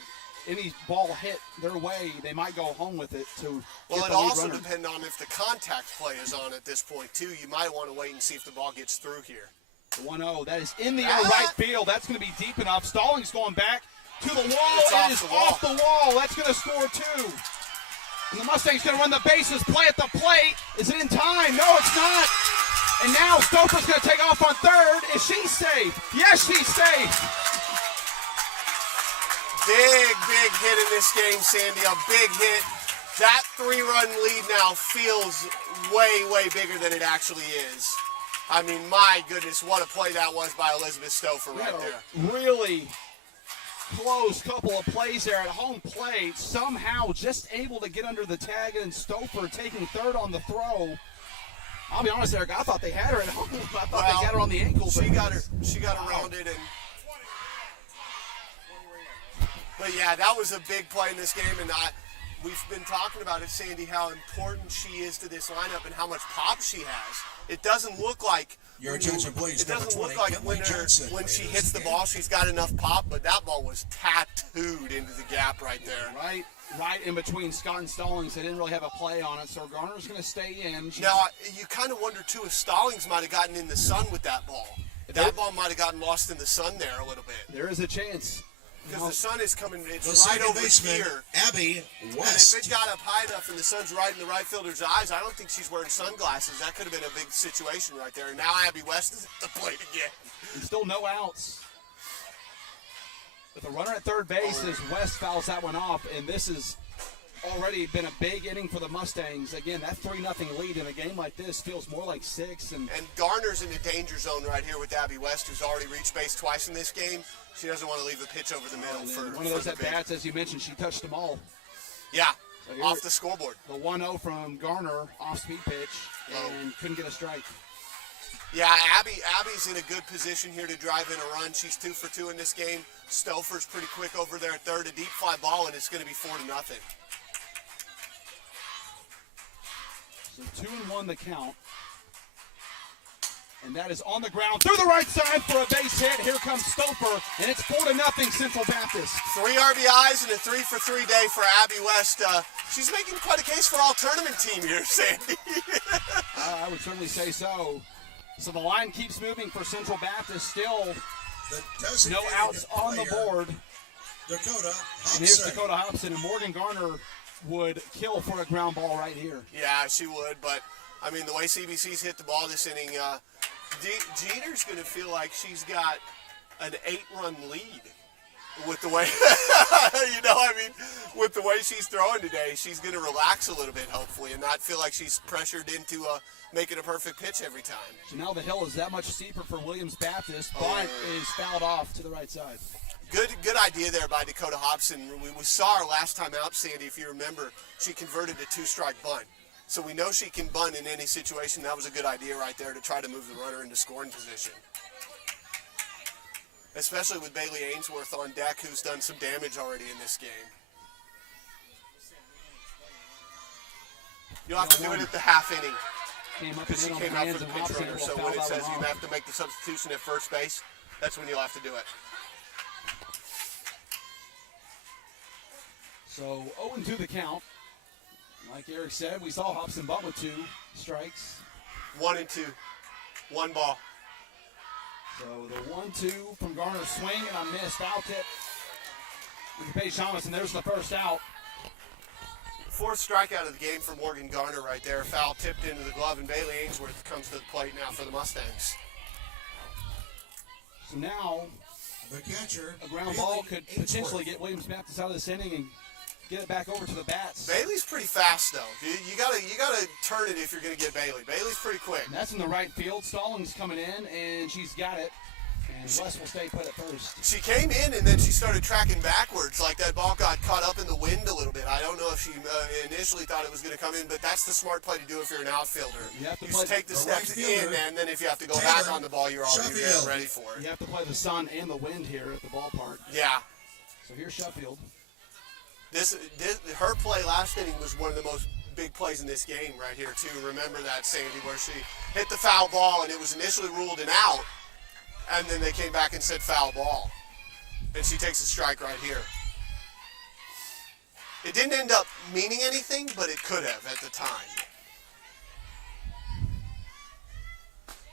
Any ball hit their way, they might go home with it to Well, get it the lead also runner. depends on if the contact play is on at this point, too. You might want to wait and see if the ball gets through here. The 1-0, that is in the air right field. That's going to be deep enough. Stallings going back to the wall. It is off the wall. That's going to score 2. And the Mustangs going to run the bases, play at the plate. Is it in time? No, it's not. And now Stouffer's going to take off on third. Is she safe? Yes, she's safe. Big hit in this game, Sandy. A big hit. That 3-run lead now feels way bigger than it actually is. I mean, my goodness, what a play that was by Elizabeth Stouffer right there. Really close couple of plays there at home plate. Somehow just able to get under the tag, and Stouffer taking third on the throw. I'll be honest, Eric, I thought they had her at home. I thought they got her on the ankle. She got around it. But yeah, that was a big play in this game, and we've been talking about it, Sandy, how important she is to this lineup and how much pop she has. It doesn't look like Your attention, please. It doesn't 20, look like Johnson, when she hits the ball, she's got enough pop, but that ball was tattooed into the gap right there. Right in between Scott and Stallings. They didn't really have a play on it, so Garner's going to stay in. Now, you kind of wonder, too, if Stallings might have gotten in the sun with that ball. That ball might have gotten lost in the sun there a little bit. There is a chance. Because the sun is coming, the right over baseman, here. Abby And West. if it got up high enough and the sun's right in the right fielder's eyes, I don't think she's wearing sunglasses. That could have been a big situation right there. And now Abby West is at the plate again. And still no outs. With a runner at third base as West fouls that one off, and this is already been a big inning for the Mustangs. Again, that 3-0 lead in a game like this feels more like 6. And Garner's in the danger zone right here with Abby West, who's already reached base twice in this game. She doesn't want to leave a pitch over the middle for one of those for the at-bats, as you mentioned, she touched them all. Yeah, So off the scoreboard. The 1-0 from Garner, off-speed pitch, and couldn't get a strike. Yeah, Abby's in a good position here to drive in a run. She's 2 for 2 in this game. Stouffer's pretty quick over there at third. A deep fly ball, and it's going to be 4-0. So 2-1 the count. And that is on the ground through the right side for a base hit. Here comes Stouffer, and it's 4-0 Central Baptist. 3 RBIs and a 3 for 3 day for Abby West. She's making quite a case for all tournament team here, Sandy. I would certainly say so. So the line keeps moving for Central Baptist. Still no outs on the board. Dakota Hobson. And here's Dakota Hobson, and Morgan Garner would kill for a ground ball right here. Yeah, she would, but I mean, the way CBC's hit the ball this inning, Jeter's going to feel like she's got an 8-run lead with the way, with the way she's throwing today. She's going to relax a little bit, hopefully, and not feel like she's pressured into making a perfect pitch every time. So now the hill is that much steeper for Williams Baptist, but is fouled off to the right side. Good idea there by Dakota Hobson. We saw her last time out, Sandy, if you remember. She converted a 2-strike bunt. So we know she can bunt in any situation. That was a good idea right there to try to move the runner into scoring position. Especially with Bailey Ainsworth on deck, who's done some damage already in this game. You'll have to do it at the half inning because she came out for the pinch runner. So when it says you have to make the substitution at first base, that's when you'll have to do it. So 0-2 the count. Like Eric said, we saw Hobson bunt with 2 strikes. 1-2. 1 ball. So the 1-2 from Garner swing and a missed foul tip. With Paige Thomas, and there's the first out. 4th strikeout of the game for Morgan Garner right there. Foul tipped into the glove, and Bailey Ainsworth comes to the plate now for the Mustangs. So now The catcher, a ground ball could potentially get Williams Baptist out of this inning and get it back over to the bats. Bailey's pretty fast though. You gotta turn it if you're gonna get Bailey. Bailey's pretty quick. And that's in the right field. Stallings coming in, and she's got it. And West will stay put at first. She came in and then she started tracking backwards. Like that ball got caught up in the wind a little bit. I don't know if she initially thought it was going to come in, but that's the smart play to do if you're an outfielder. You take the steps in, and then if you have to go back on the ball, you're already ready for it. You have to play the sun and the wind here at the ballpark. Yeah. So here's Sheffield. Her play last inning was one of the most big plays in this game right here too. Remember that, Sandy, where she hit the foul ball and it was initially ruled an out. And then they came back and said foul ball. And she takes a strike right here. It didn't end up meaning anything, but it could have at the time.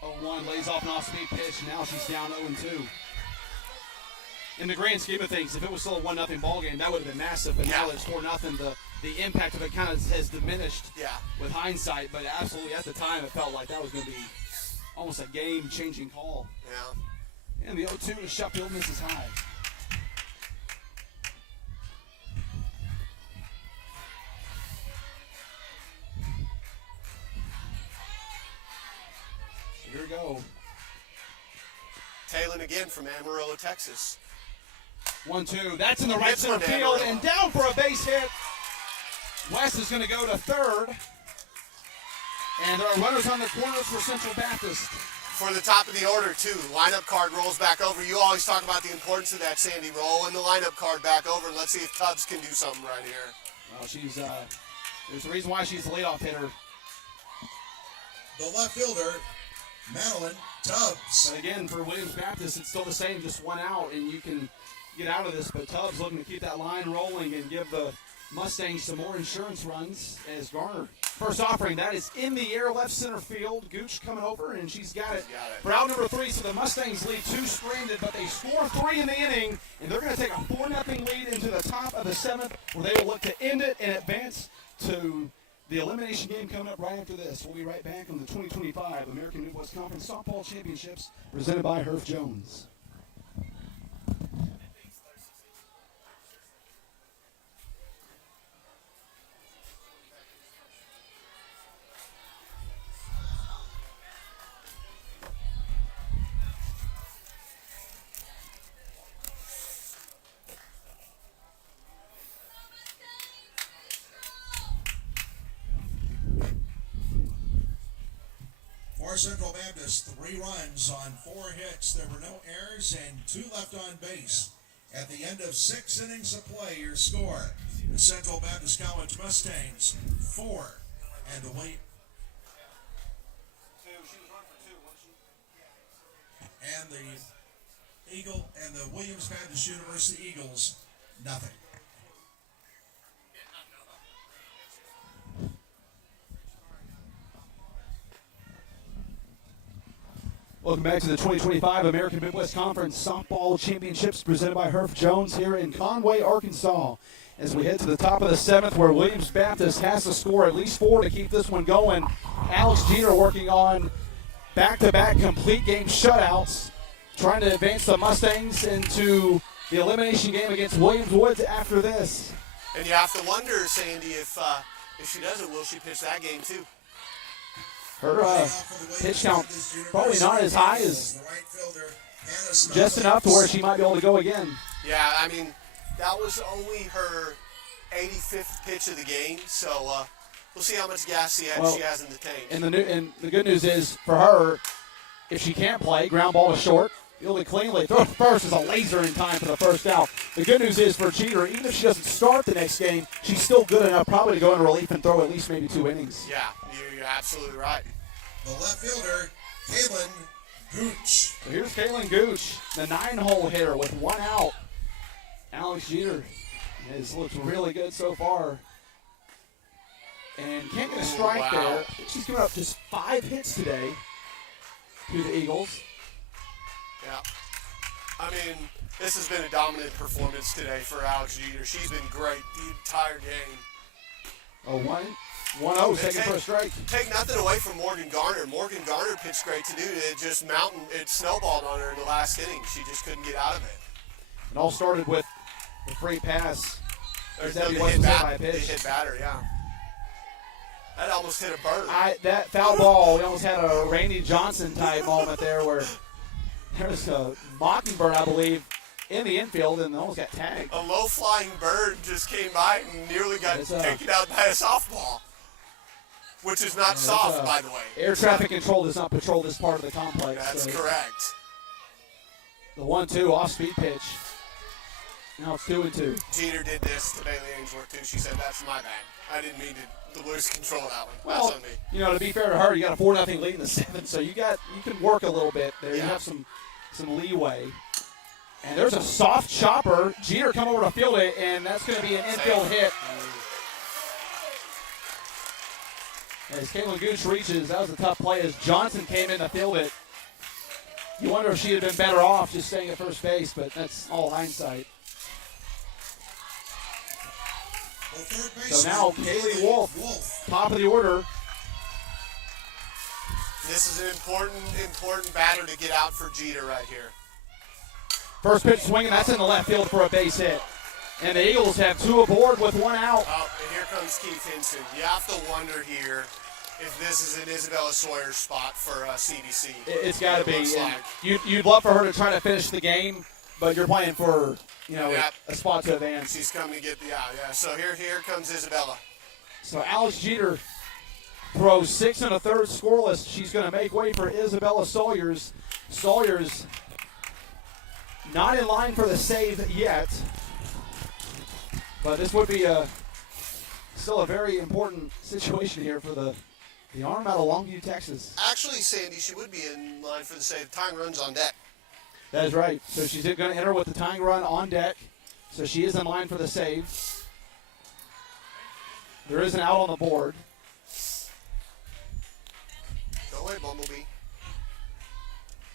0-1 lays off an off-speed pitch. Now she's down 0-2. In the grand scheme of things, if it was still a 1-0 ball game, that would have been massive. But now that it's 4-0, the impact of it kind of has diminished with hindsight. But absolutely, at the time, it felt like that was going to be almost a game-changing call. Yeah. And the 0-2 to Sheffield misses high. Here we go. Talon again from Amarillo, Texas. 1-2. That's in the right center field and down for a base hit. West is going to go to third. And there are runners on the corners for Central Baptist. For the top of the order, too. Lineup card rolls back over. You always talk about the importance of that, Sandy. Rolling the lineup card back over, and let's see if Tubbs can do something right here. Well, she's there's a reason why she's the leadoff hitter. The left fielder, Madeline Tubbs. But again, for Williams Baptist, it's still the same, just 1 out, and you can get out of this. But Tubbs looking to keep that line rolling and give the Mustangs some more insurance runs as Garner. First offering, that is in the air, left center field. Gooch coming over, and she's got it for out number 3. So the Mustangs lead 2 stranded, but they score 3 in the inning, and they're going to take a 4-0 lead into the top of the 7th, where they will look to end it and advance to the elimination game coming up right after this. We'll be right back on the 2025 American Midwest Conference Softball Championships presented by Herff Jones. For Central Baptist, 3 runs on 4 hits. There were no errors and 2 left on base. At the end of 6 innings of play, your score: the Central Baptist College Mustangs 4, and the Williams Baptist University Eagles nothing. Welcome back to the 2025 American Midwest Conference Softball Championships presented by Herf Jones here in Conway, Arkansas. As we head to the top of the 7th, where Williams Baptist has to score at least 4 to keep this one going. Alex Jeter working on back-to-back complete game shutouts, trying to advance the Mustangs into the elimination game against Williams Woods after this. And you have to wonder, Sandy, if she doesn't, will she pitch that game too? Her pitch count probably not as high as just enough to where she might be able to go again. Yeah, I mean, that was only her 85th pitch of the game, so we'll see how much gas she has in the tank. And the good news is for her, if she can't play, ground ball to short, field it cleanly, throw it first is a laser in time for the first out. The good news is for Jeter, even if she doesn't start the next game, she's still good enough probably to go into relief and throw at least maybe 2 innings. Yeah, you're absolutely right. The left fielder, Kaylin Gooch. So here's Kaylin Gooch, the 9-hole hitter with 1 out. Alex Jeter has looked really good so far. And can't get a strike there. She's given up just 5 hits today to the Eagles. Yeah. I mean, this has been a dominant performance today for Alex Jeter. She's been great the entire game. Oh, 1-0, second for a strike. Take nothing away from Morgan Garner. Morgan Garner pitched great to do. It snowballed on her in the last inning. She just couldn't get out of it. It all started with the free pass. They Wasn't hit by a pitch. hit batter, yeah. That almost hit a bird. That foul ball, we almost had a Randy Johnson type moment there where there was a Mockingbird, I believe, in the infield and almost got tagged. A low-flying bird just came by and nearly got taken out by a softball, which is not soft, by the way. Air traffic control does not patrol this part of the complex. That's correct. The 1-2 off-speed pitch. Now it's 2-2. Jeter did this to Bailey Ainsworth, too. She said, that's my bad. I didn't mean to lose control of that one. Well, that's on me. you know, to be fair to her, you got a 4-0 lead in the 7th, so you can work a little bit there. Yeah. You have some leeway. And there's a soft chopper. Jeter come over to field it, and that's going to be an infield hit. As Kaylin Gooch reaches, that was a tough play as Johnson came in to field it. You wonder if she had been better off just staying at first base, but that's all hindsight. So now Kaylee Wolf, top of the order. This is an important batter to get out for Jeter right here. First pitch swinging, that's in the left field for a base hit. And the Eagles have 2 aboard with 1 out. Oh, and here comes Keith Hinson. You have to wonder here if this is an Isabella Sawyer spot for CBC. It's got to be. Like. You'd love for her to try to finish the game, but you're playing for a spot to advance. She's coming to get the out. Yeah. So here comes Isabella. So Alex Jeter throws 6 1/3 scoreless. She's going to make way for Isabella Sawyers. Sawyers not in line for the save yet, but this would be still a very important situation here for the arm out of Longview, Texas. Actually, Sandy, she would be in line for the save. Tying runs on deck. That is right. So she's going to enter with the tying run on deck. So she is in line for the save. There is an out on the board. Go away, Bumblebee.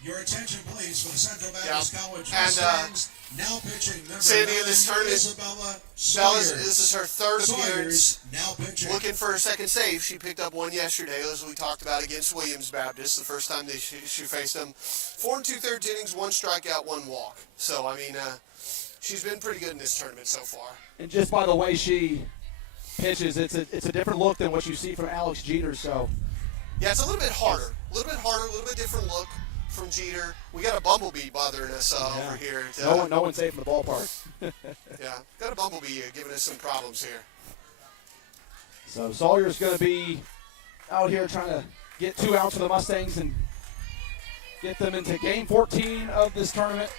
Your attention, please, for the Central Baptist College Mustangs. Now pitching number Sandy 9, in this tournament, Isabella Sawyers. this is her 3rd appearance. Now pitching. Looking for her 2nd save. She picked up one yesterday, as we talked about, against Williams Baptist. The first time she faced them. 4 2/3 innings, 1 strikeout, 1 walk. So, I mean, she's been pretty good in this tournament so far. And just by the way she pitches, it's a different look than what you see from Alex Jeter. So yeah, it's a little bit harder. A little bit different look from Jeter. We got a Bumblebee bothering us over here. No one's safe in the ballpark. Yeah, got a Bumblebee giving us some problems here. So Sawyer's going to be out here trying to get 2 outs for the Mustangs and get them into game 14 of this tournament.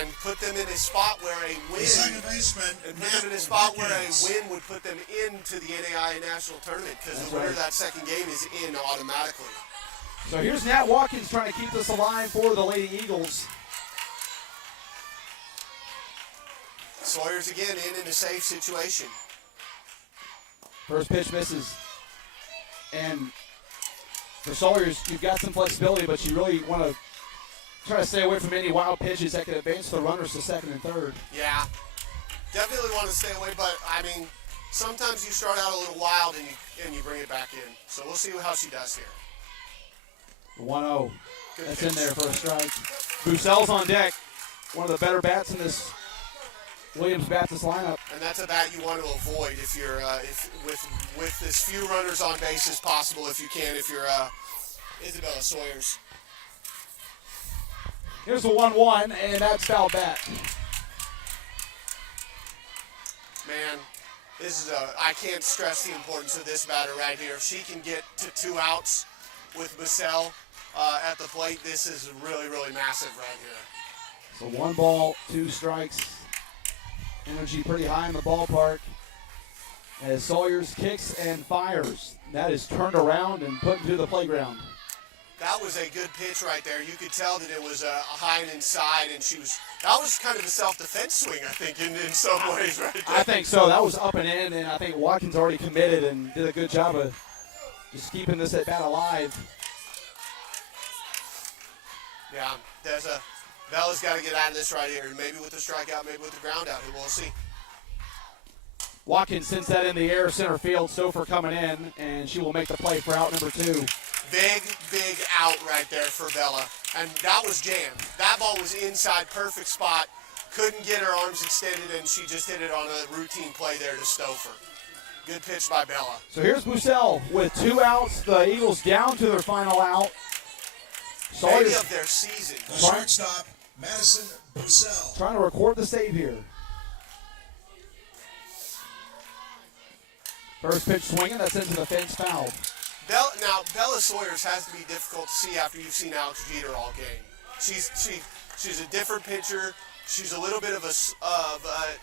And put them in a spot where a win, The second baseman, and put them in a spot where a win would put them into the NAIA National Tournament, because the winner of that second game is in automatically. So here's Nat Watkins trying to keep this alive for the Lady Eagles. Sawyer's again in a safe situation. First pitch misses. And for Sawyers, you've got some flexibility, but you really want to try to stay away from any wild pitches that could advance the runners to second and third. Yeah, definitely want to stay away, but I mean, sometimes you start out a little wild and you bring it back in. So we'll see how she does here. 1-0. Good That's pitch. in there for a strike. Boussel's on deck. One of the better bats in this Williams Baptist lineup. And that's a bat you want to avoid if you're with as few runners on base as possible, if you can, if you're Isabella Sawyers. Here's the 1-1, and that's foul back. Man, this is I can't stress the importance of this batter right here. If she can get to 2 outs with Bussell at the plate, this is really, really massive right here. So 1 ball, 2 strikes. Energy pretty high in the ballpark as Sawyers kicks and fires. That is turned around and put into the playground. That was a good pitch right there. You could tell that it was a high and inside, and that was kind of a self-defense swing, I think, in some ways right there. I think so. That was up and in, and I think Watkins already committed and did a good job of just keeping this at bat alive. Yeah, Bella's got to get out of this right here. Maybe with the strikeout, maybe with the ground out. We'll see. Watkins sends that in the air, center field. Stouffer coming in, and she will make the play for out number 2. Big out right there for Bella. And that was jammed. That ball was inside, perfect spot. Couldn't get her arms extended, and she just hit it on a routine play there to Stouffer. Good pitch by Bella. So here's Bussell with 2 outs. The Eagles down to their final out. Maybe Sawyer's of their season. The shortstop, Madison Bussell. trying to record the save here. First pitch swinging, that's into the fence, foul. Bella Sawyers has to be difficult to see after you've seen Alex Jeter all game. She's a different pitcher. She's a little bit of a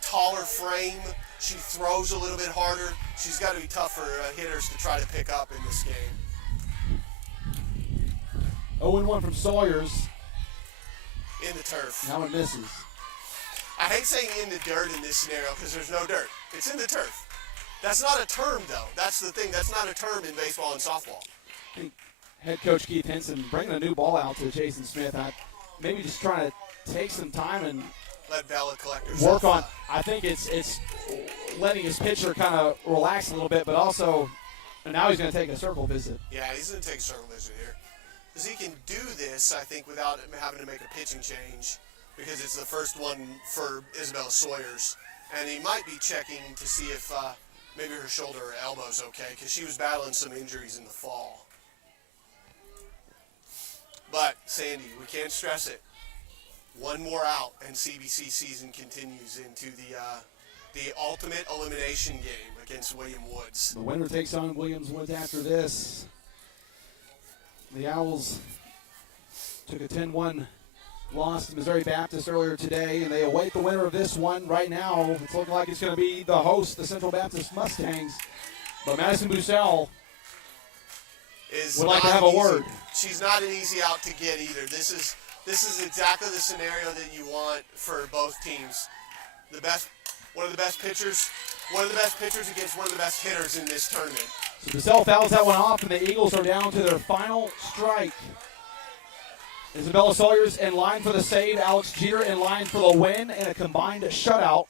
taller frame. She throws a little bit harder. She's got to be tough for hitters to try to pick up in this game. 0-1 from Sawyers. In the turf. Now it misses. I hate saying in the dirt in this scenario because there's no dirt. It's in the turf. That's not a term, though. That's the thing. That's not a term in baseball and softball. I think head coach Keith Henson bringing a new ball out to Jason Smith. Maybe just trying to take some time and Let Bella collect herself. work on. I think it's letting his pitcher kind of relax a little bit, but also, and now he's going to take a circle visit. Yeah, he's going to take a circle visit here. Because he can do this, I think, without having to make a pitching change, because it's the first one for Isabella Sawyers. And he might be checking to see if maybe her shoulder or elbow's okay, because she was battling some injuries in the fall. But, Sandy, we can't stress it. 1 more out, and CBC season continues into the ultimate elimination game against William Woods. The winner takes on Williams Woods after this. The Owls took a 10-1 loss to Missouri Baptist earlier today, and they await the winner of this one. Right now, it's looking like it's going to be the host, the Central Baptist Mustangs. But Madison Bussell would like to have a word. She's not an easy out to get either. This is exactly the scenario that you want for both teams. One of the best pitchers against one of the best hitters in this tournament. So Bussell fouls that one off, and the Eagles are down to their final strike. Isabella Sawyers in line for the save. Alex Jeter in line for the win and a combined shutout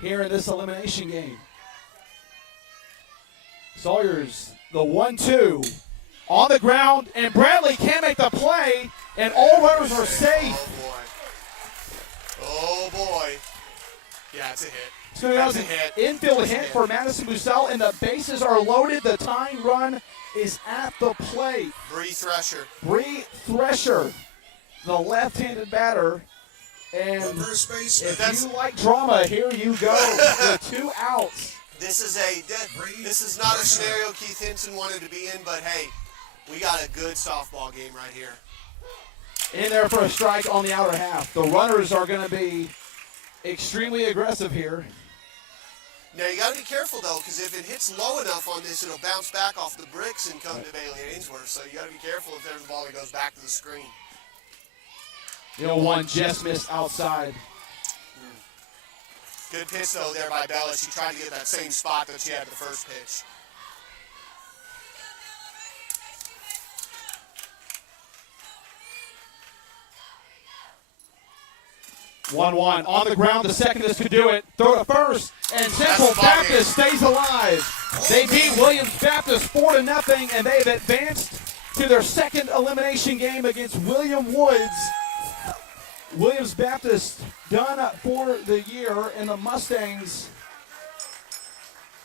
here in this elimination game. Sawyers, the 1-2 on the ground, and Bradley can't make the play, and all runners are safe. Oh boy. Yeah, it's a hit. It's going to be an infield hit for Madison Bussell, and the bases are loaded. The tying run is at the plate. Bree Thresher. Bree Thresher, the left-handed batter. And The first baseman. if you like drama, here you go. The 2 outs. This is not a scenario Keith Hinton wanted to be in, but hey, we got a good softball game right here. In there for a strike on the outer half. The runners are going to be extremely aggressive here. Now you got to be careful though, because if it hits low enough on this, it'll bounce back off the bricks and come to Bailey Ainsworth. So you got to be careful if there's a ball that goes back to the screen. The 0-1 just missed outside. Good pitch though there by Bella. She tried to get that same spot that she had the first pitch. 1-1 on the ground. The second this could do it. Throw to first, and Central Baptist stays alive. They beat Williams Baptist 4-0, and they've advanced to their second elimination game against William Woods. Williams Baptist done for the year, and the Mustangs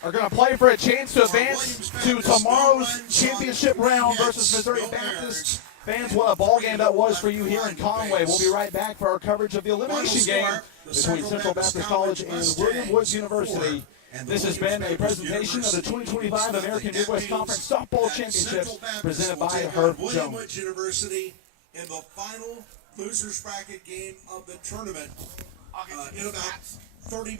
are going to play for a chance to advance to tomorrow's championship round versus Missouri Baptist. Fans, what a ball game that was for you here in Conway. We'll be right back for our coverage of the elimination game between Central Baptist College and William Woods University. This has been a presentation of the 2025 American Midwest Conference Softball Championships presented by Herb Jones. William Woods University in the final losers bracket game of the tournament in about 30 minutes.